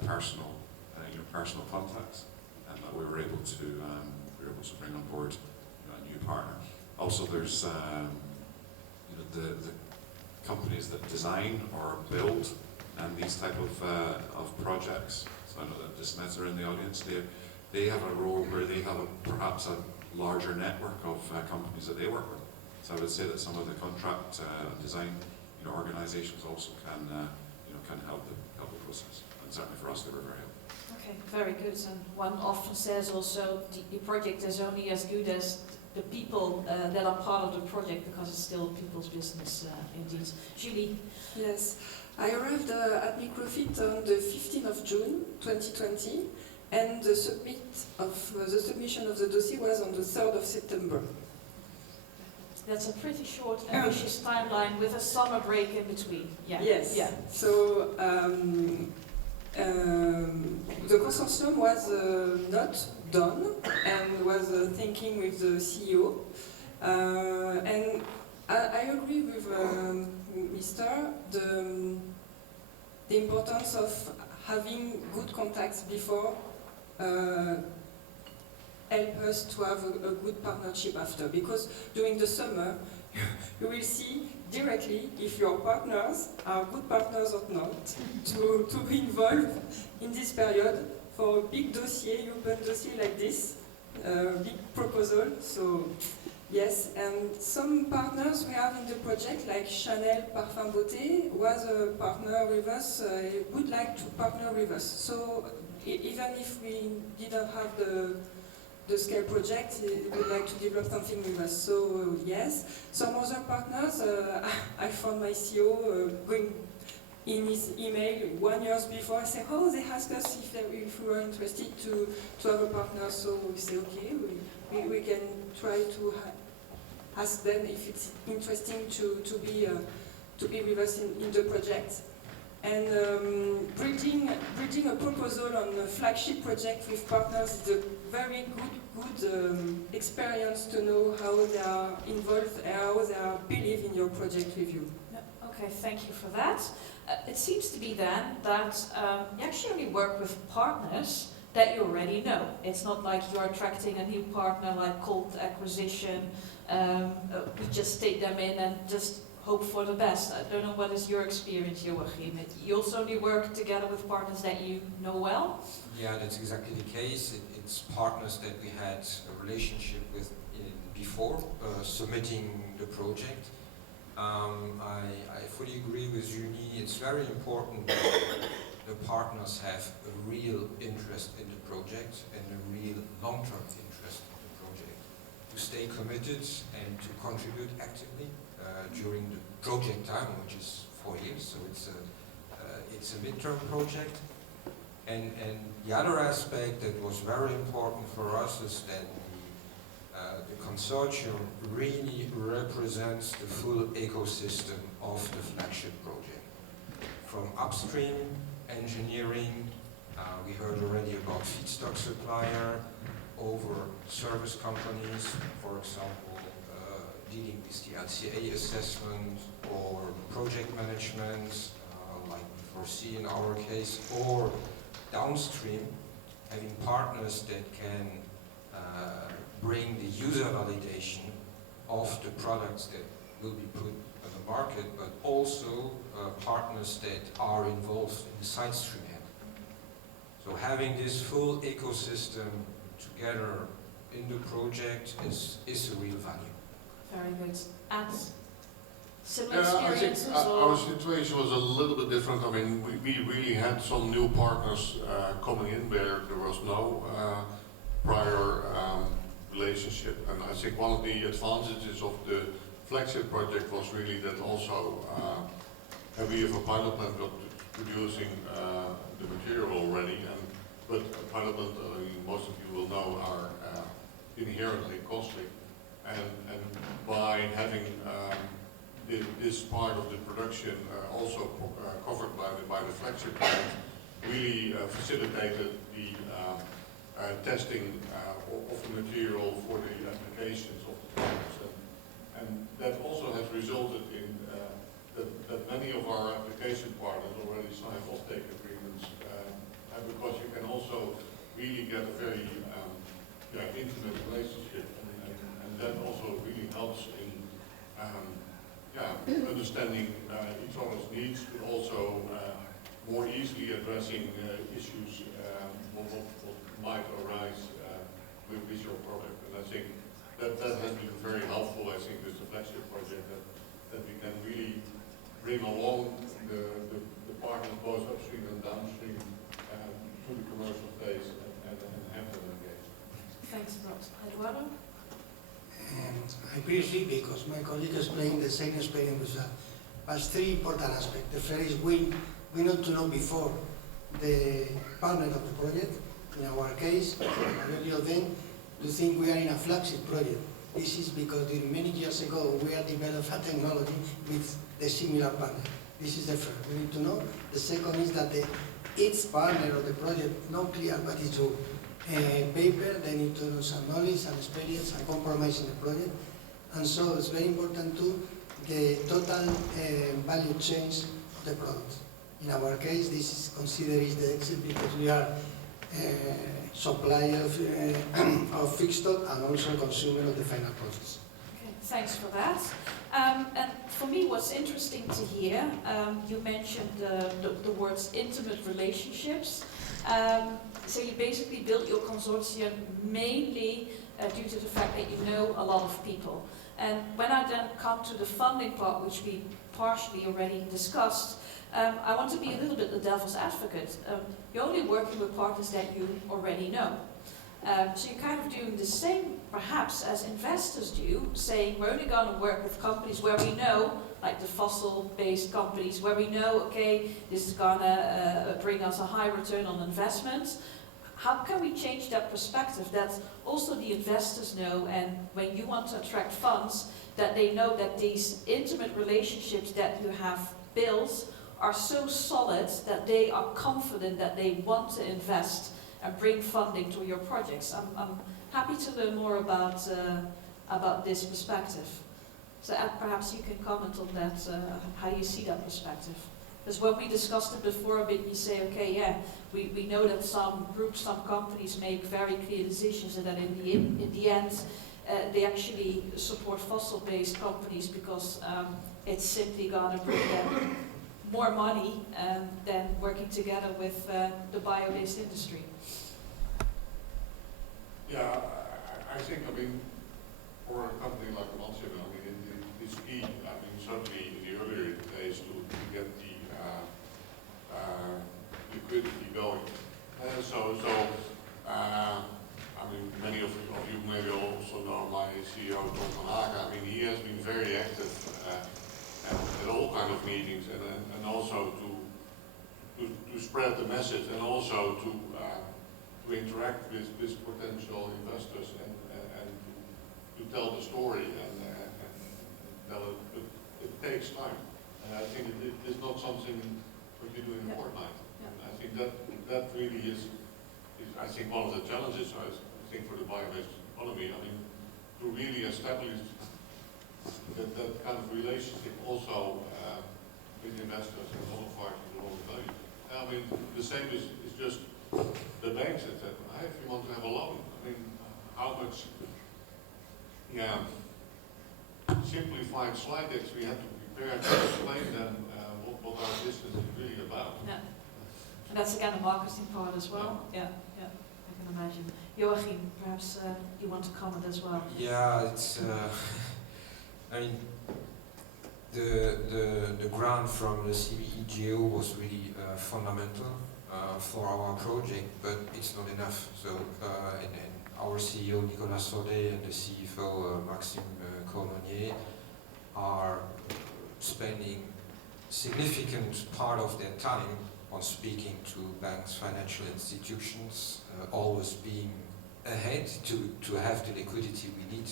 personal contacts, and that we were able to bring on board a new partner. Also, there's the companies that design or build these type of projects. I know that Giménez are in the audience. They have a role where they have perhaps a larger network of companies that they work with. So I would say that some of the contract design organisations also can help the process. And certainly for us, they were very helpful. Okay, very good. And one often says also the project is only as good as the people that are part of the project, because it's still people's business indeed. Julie? Yes, I arrived at Microphyt on the 15th of June 2020, and the submission of the dossier was on the 3rd of September. That's a pretty short, ambitious timeline with a summer break in between. Yeah. Yes. Yeah. So the consortium was not done and was thinking with the CEO. And I agree with Mr. The importance of having good contacts before help us to have a good partnership after, because during the summer you will see directly if your partners are good partners or not to be involved in this period for a big dossier, open dossier like this, big proposal. So yes, and some partners we have in the project, like Chanel Parfum Beauté was a partner with us, would like to partner with us. So even if we didn't have the scale project, he would like to develop something with us. So yes, some other partners, I found my CEO going in his email 1 year before, I said, oh, they asked us if we were interested to have a partner. So we say, okay, we can try to ask them if it's interesting to be with us in the project. And bridging a proposal on a flagship project with partners is a very good experience to know how they are involved and how they are believe in your project with you. Okay, thank you for that. It seems to be then that you actually only work with partners that you already know. It's not like you're attracting a new partner like cold acquisition. We just take them in and just hope for the best. I don't know what is your experience, Joachim. You also only work together with partners that you know well? Yeah, that's exactly the case. It's partners that we had a relationship with before submitting the project. I fully agree with Julie. It's very important that the partners have a real interest in the project and a real long-term interest in the project. To stay committed and to contribute actively during the project time, which is 4 years, so it's a midterm project. And the other aspect that was very important for us is that the consortium really represents the full ecosystem of the flagship project. From upstream engineering, we heard already about feedstock supplier, over service companies, for example, dealing with the LCA assessment or project management, like we foresee in our case, or downstream, having partners that can bring the user validation of the products that will be put on the market, but also partners that are involved in the side stream end. So having this full ecosystem together in the project is a real value. Very good. And similar Yeah, I think experiences? our situation was a little bit different. I mean, we really had some new partners coming in where there was no prior relationship. And I think one of the advantages of the flagship project was really that also we have a pilot plant producing the material already. But a pilot plant, most of you will know, are inherently costly. And by having this part of the production also covered by the flagship plant, really facilitated the testing of the material for the applications of the products. And that also has resulted in that many of our application partners already signed off-take agreements, because you can also really get a very intimate relationship, and that also really helps in understanding each other's needs, but also more easily addressing issues what might arise with your product. And I think that has been very helpful, I think, with the flagship project, that we can really bring along the partners both upstream and downstream to the commercial phase and have them engaged. Thanks a lot. Eduardo? I briefly, because my colleague explained the same experience with that. But three important aspects. The first is we need to know before the partner of the project. In our case, many of them to think we are in a flagship project. This is because many years ago we have developed a technology with the similar partner. This is the first. We need to know. The second is that each partner of the project, not clear what is your paper, they need to know some knowledge and experience and compromise in the project. And so it's very important too, the total value change of the product. In our case, this is considered as the exit because we are supplier of feedstock and also consumer of the final process. Okay, thanks for that. And for me, what's interesting to hear, you mentioned the words intimate relationships. So you basically built your consortium mainly due to the fact that you know a lot of people. And when I then come to the funding part, which we partially already discussed, I want to be a little bit the devil's advocate. You're only working with partners that you already know. So you're kind of doing the same, perhaps, as investors do, saying we're only going to work with companies where we know, like the fossil-based companies, where we know, okay, this is going to bring us a high return on investment. How can we change that perspective that also the investors know, and when you want to attract funds, that they know that these intimate relationships that you have built are so solid that they are confident that they want to invest and bring funding to your projects. I'm happy to learn more about this perspective. So perhaps you can comment on that, how you see that perspective. Because when we discussed it before a bit, you say, okay, yeah, we know that some groups, some companies make very clear decisions, and that in the end, they actually support fossil-based companies because it's simply going to bring them more money than working together with the bio-based industry. Yeah, I think, I mean, for a company like Avantium, I mean, it's key, I mean, certainly in the earlier days to get the liquidity going. I mean, many of you maybe also know my CEO, John. I mean, he has been very active at all kind of meetings, and also to spread the message, and also to interact with potential investors and to tell the story and tell it. But it takes time, and I think it is not something what you do in a fortnight. And I think that really is I think one of the challenges I think for the bio-based economy. I mean, to really establish that kind of relationship also with investors and all parties along the value. I mean, the same is just the banks that said, hey, if you want to have a loan, I mean, how much, simplified slide decks we have to prepare to explain them what our business is really about. Yeah. And that's again the marketing part as well. Yeah, I can imagine. Joachim, perhaps you want to comment as well. Yeah, it's. I mean, the grant from the CBE JU was really fundamental for our project, but it's not enough. So, and our CEO Nicolas Saudet and the CFO Maxime Colonier are spending significant part of their time on speaking to banks, financial institutions, always being ahead to have the liquidity we need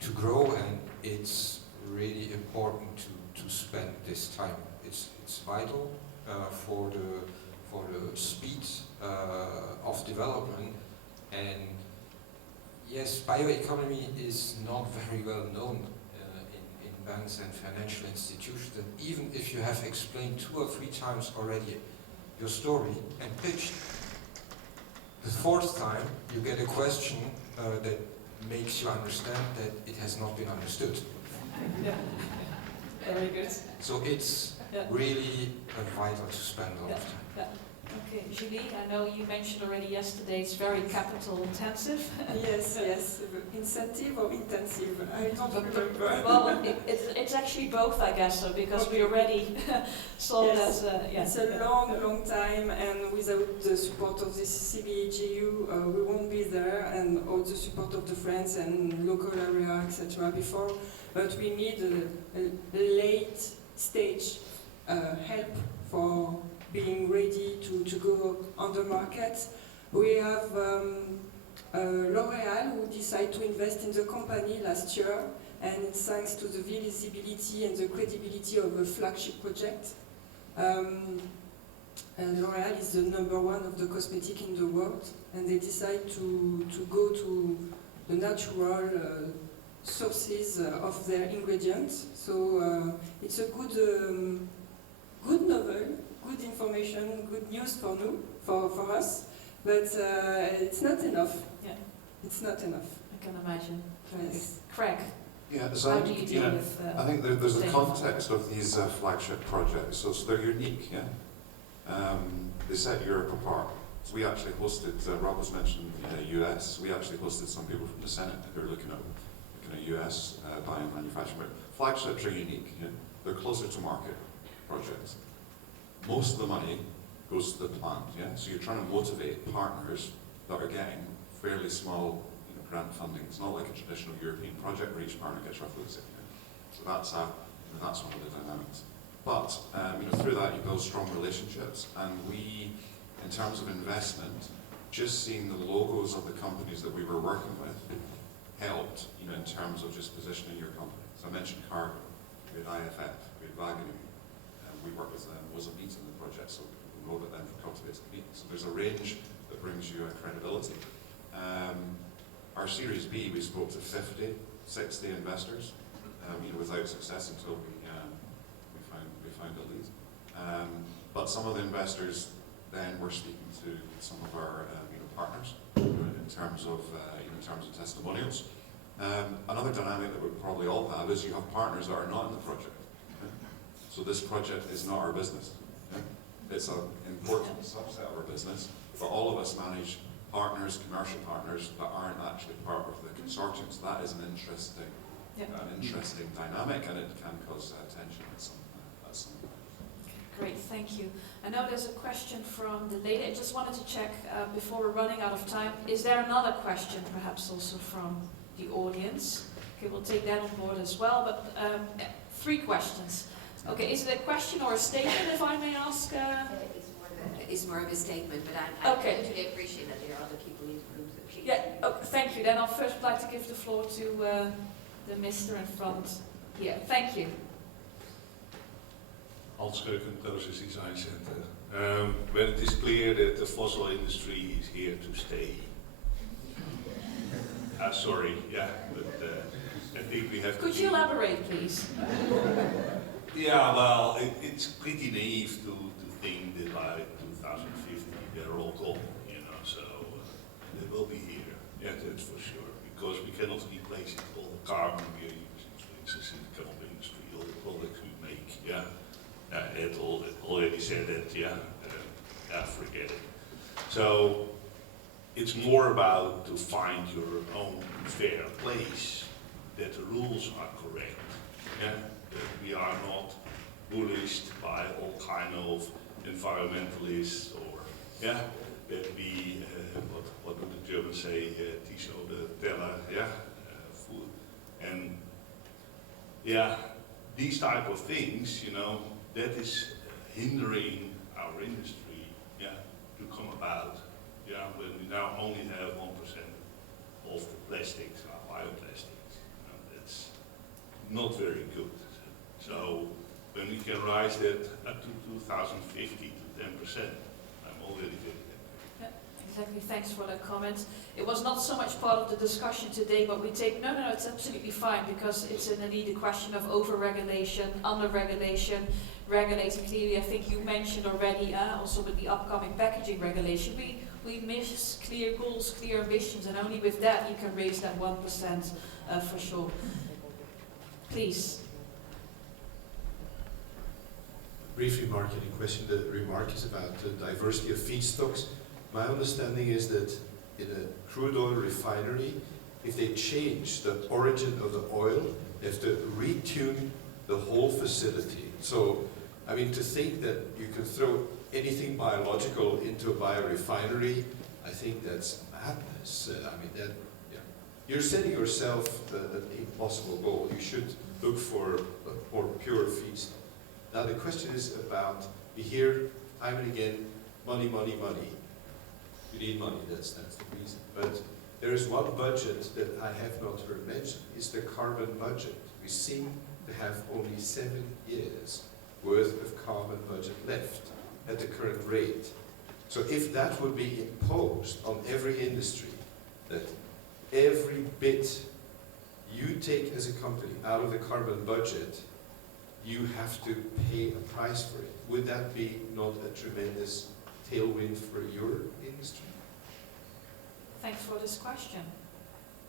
to grow, and it's really important to spend this time. It's vital for the speed of development. And yes, bioeconomy is not very well known in banks and financial institutions. And even if you have explained 2 or 3 times already your story and pitched, the 4th time you get a question that makes you understand that it has not been understood. Yeah, very good. So it's really vital to spend a lot of time. Yeah. Okay, Julie, I know you mentioned already yesterday it's very capital intensive. Yes, incentive or intensive, I don't remember. Well, it's actually both, I guess, so because we already saw yes. that. It's a long time, and without the support of this CBE JU, we won't be there, and without the support of the friends and local area, etc. before, but we need a late stage help for being ready to go on the market. We have L'Oréal who decided to invest in the company last year, and it's thanks to the visibility and the credibility of a flagship project. And L'Oréal is the #1 of the cosmetic in the world, and they decide to go to the natural sources of their ingredients. So it's a good novel, good information, good news for us, but it's not enough. Yeah. It's not enough. I can imagine. Yes. Craig, Yeah, so how do you deal with I think there's a things? context of these flagship projects, so they're unique, yeah? They set Europe apart. So we actually hosted, Rob was mentioning the US, we actually hosted some people from the Senate who are looking at US biomanufacturing. But flagships are unique, yeah? They're closer to market projects. Most of the money goes to the plant, yeah? So you're trying to motivate partners that are getting fairly small grant funding. It's not like a traditional European project where each partner gets roughly the same. So that's one of the dynamics. But through that you build strong relationships, and we, in terms of investment, just seeing the logos of the companies that we were working with helped, in terms of just positioning your company. So I mentioned Cargo, we had IFF, we had Wageningen, we work with them, was a meet in the project, so we know that then for cultivated meat. So there's a range that brings you credibility. Our Series B, we spoke to 50, 60 investors, without success until we found a lead. But some of the investors then were speaking to some of our partners in terms of testimonials. Another dynamic that we probably all have is you have partners that are not in the project. So this project is not our business. It's an important subset of our business, but all of us manage partners, commercial partners that aren't actually part of the consortium. So that is an interesting dynamic, and it can cause tension at some point. Great, thank you. I know there's a question from the lady. I just wanted to check before we're running out of time. Is there another question, perhaps also from the audience? Okay, we'll take that on board as well. But 3 questions. Okay, is it a question or a statement, if I may ask? It's more of a statement, but I totally appreciate that there are other people in the room. So please. Yeah, thank you. Then I'll first like to give the floor to the Mr. in front here. Thank you. Hans Keuken, Process Design Center. When it is clear that the fossil industry is here to stay. Sorry, yeah, but I think we have to. Could you elaborate, please? Yeah, well, it's pretty naive to think that by 2050 they're all gone, so they will be here, yeah, that's for sure, because we cannot replace it, all the carbon we are using, for instance, in the chemical industry, all the products we make, yeah. Ed already said that, forget it. So it's more about to find your own fair place, that the rules are correct, that we are not bullied by all kind of environmentalists, or that we, what do the Germans say, Tiso the teller, food, and these type of things, that is hindering our industry, to come about, when we now only have 1% of the plastics are bioplastics. That's not very good. So when we can rise that up to 2050 to 10%, I'm already very happy. Yeah, exactly. Thanks for that comment. It was not so much part of the discussion today, but we take, no, it's absolutely fine, because it's indeed a question of over-regulation, under-regulation, regulating clearly. I think you mentioned already, also with the upcoming packaging regulation, we miss clear goals, clear ambitions, and only with that you can raise that 1% for sure. Please. Brief remark in question. The remark is about the diversity of feedstocks. My understanding is that in a crude oil refinery, if they change the origin of the oil, they have to retune the whole facility. So, I mean, to think that you can throw anything biological into a biorefinery, I think that's madness. I mean, that, you're setting yourself an impossible goal. You should look for a more pure feedstock. Now the question is about, we hear time and again, money, money, money. You need money, that's the reason. But there is one budget that I have not heard mentioned, is the carbon budget. We seem to have only 7 years worth of carbon budget left at the current rate. So if that would be imposed on every industry, that every bit you take as a company out of the carbon budget, you have to pay a price for it. Would that be not a tremendous tailwind for your industry? Thanks for this question.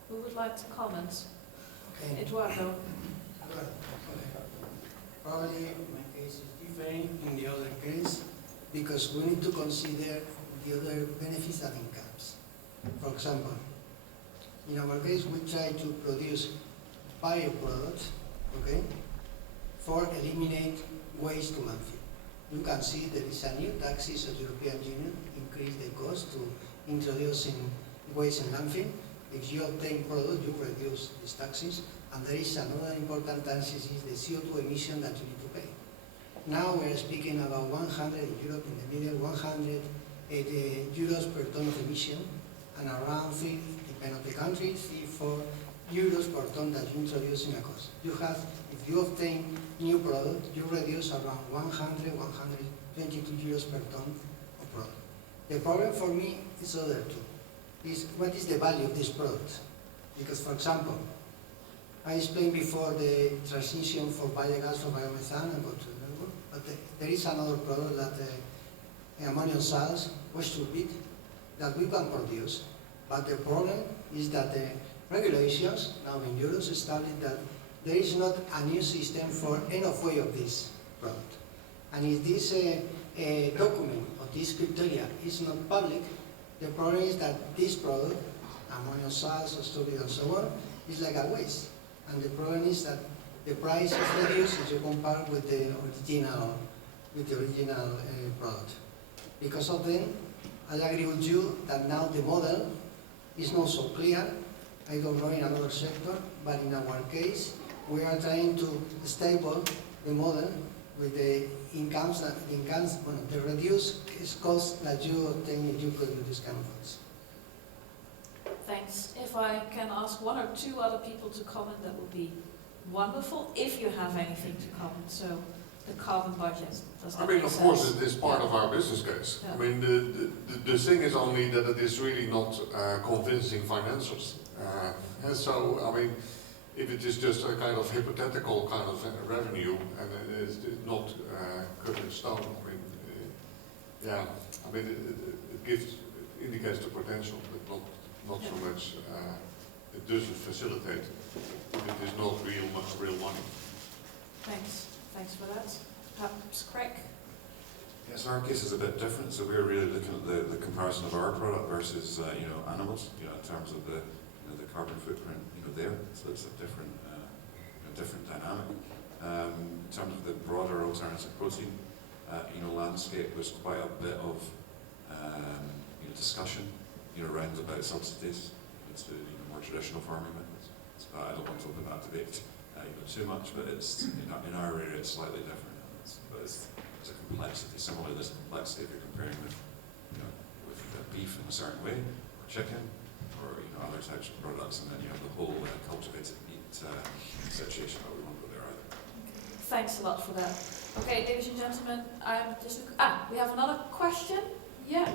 Who would like to comment? Okay. Eduardo. Probably my case is different in the other case because we need to consider the other benefits that it comes. For example, in our case we try to produce bioproducts, okay, for eliminate waste to landfill. You can see there is a new taxes of the European Union increase the cost to introducing waste in landfill. If you obtain product, you reduce these taxes. And there is another important taxes is the CO2 emission that you need to pay. Now we're speaking about 100 in Europe, in the middle, 100 euros per ton of emission, and around 3, depending on the country, 3-4 euros per ton that you introduce in a cost. You have, if you obtain new product, you reduce around 100, 122 euros per ton of product. The problem for me is other two. Is what is the value of this product? Because, for example, I explained before the transition for biogas or biomethane, but there is another product that ammonium salts, waste turbid, that we can produce. But the problem is that the regulations now in Europe establish that there is not a new system for end of way of this product. And if this document or this criteria is not public, the problem is that this product, ammonium salts, turbid and so on, is like a waste. And the problem is that the price is reduced if you compare with the original product. Because of them, I agree with you that now the model is not so clear. I don't know in another sector, but in our case, we are trying to stable the model with the incomes, the reduced cost that you obtain if you produce this kind of goods. Thanks. If I can ask 1 or 2 other people to comment, that would be wonderful, if you have anything to comment. So, the carbon budget, does that I mean, make of sense? course, it is part of our business case. Yeah. I mean, the thing is only that it is really not convincing financials. And so, I mean, if it is just a kind of hypothetical kind of revenue and it is not cut in stone, I mean, yeah, I mean, it indicates the potential, but not so much, it doesn't facilitate. It is not real money. Thanks for that. Perhaps Craig? Yes, our case is a bit different. So we're really looking at the comparison of our product versus animals, in terms of the carbon footprint, there. So it's a different dynamic. In terms of the broader alternative protein, landscape, was quite a bit of discussion, around about subsidies to more traditional farming methods. So I don't want to open that debate too much, but it's in our area it's slightly different. But it's a complexity. Similarly, there's a complexity if you're comparing with beef in a certain way, or chicken, or other types of products, and then you have the whole cultivated meat situation. But we won't go there either. Thanks a lot for that. Okay, ladies and gentlemen, we have another question. Yeah.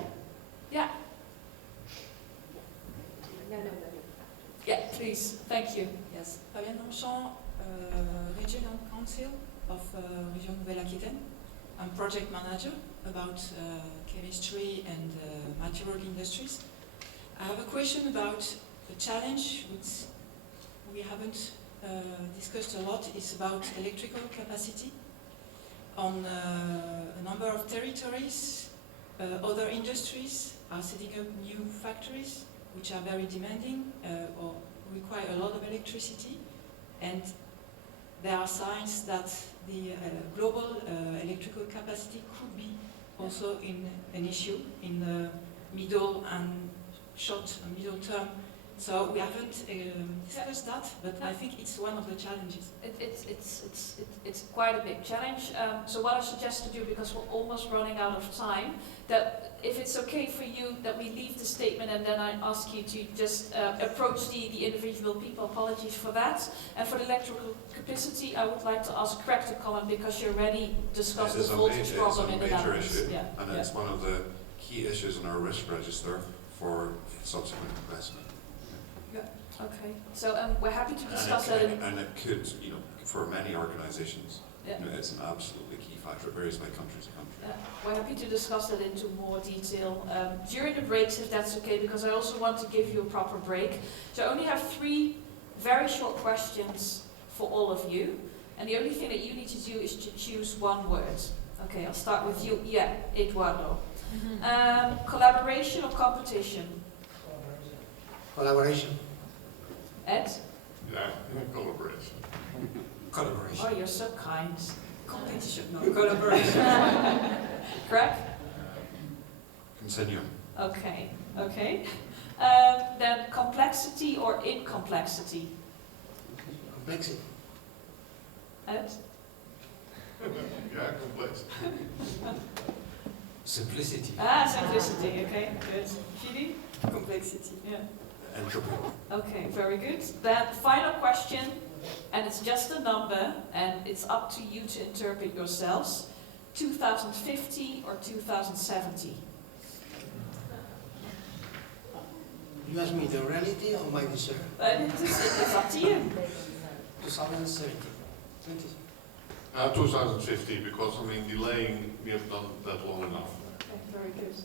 Yeah, please. Thank you. Yes, Fabienne Longchamp, Regional Council of Region Nouvelle-Aquitaine. I'm project manager about chemistry and material industries. I have a question about the challenge which we haven't discussed a lot, is about electrical capacity. On a number of territories, other industries are setting up new factories which are very demanding or require a lot of electricity, and there are signs that the global electrical capacity could be also an issue in the middle and short and middle term. So we haven't discussed that, but I think it's one of the challenges. It's quite a big challenge. So what I suggest to do, because we're almost running out of time, that if it's okay for you that we leave the statement and then I ask you to just approach the individual people. Apologies for that. And for the electrical capacity, I would like to ask Craig to comment because you already discussed the voltage problem in the Netherlands. It's a major issue, Yeah. and it's one of the key issues in our risk register for subsequent investment. Okay. So we're happy to discuss that. And it could, you know, for many organizations, Yeah. you know, it's an absolutely key factor. It varies by country to country. We're happy to discuss that into more detail during the breaks, if that's okay, because I also want to give you a proper break. So I only have 3 very short questions for all of you, and the only thing that you need to do is to choose one word. Okay, I'll start with you. Yeah, Eduardo. Collaboration or competition? Collaboration. Ed? Yeah, collaboration. Collaboration. Oh, you're so kind. Competition, no, collaboration. Craig? Continuum. Okay, okay. Then complexity or incomplexity? Complexity. Ed? Yeah, complex. Simplicity. Simplicity, okay, good. Judy? Complexity. Yeah. Entropy. Okay, very good. Then final question, and it's just a number, and it's up to you to interpret yourselves. 2050 or 2070? You ask me the reality or my desire? It's up to you. 2070. 2050, because I mean delaying, we have done that long enough. Okay, very good.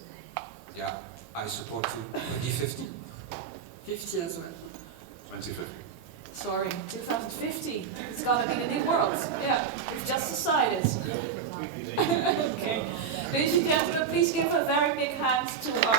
Yeah, I support 2050. 50 as well. 2050. Sorry, 2050. It's gonna be the new world. Yeah, we've just decided. Okay. Ladies and gentlemen, please give a very big hand to our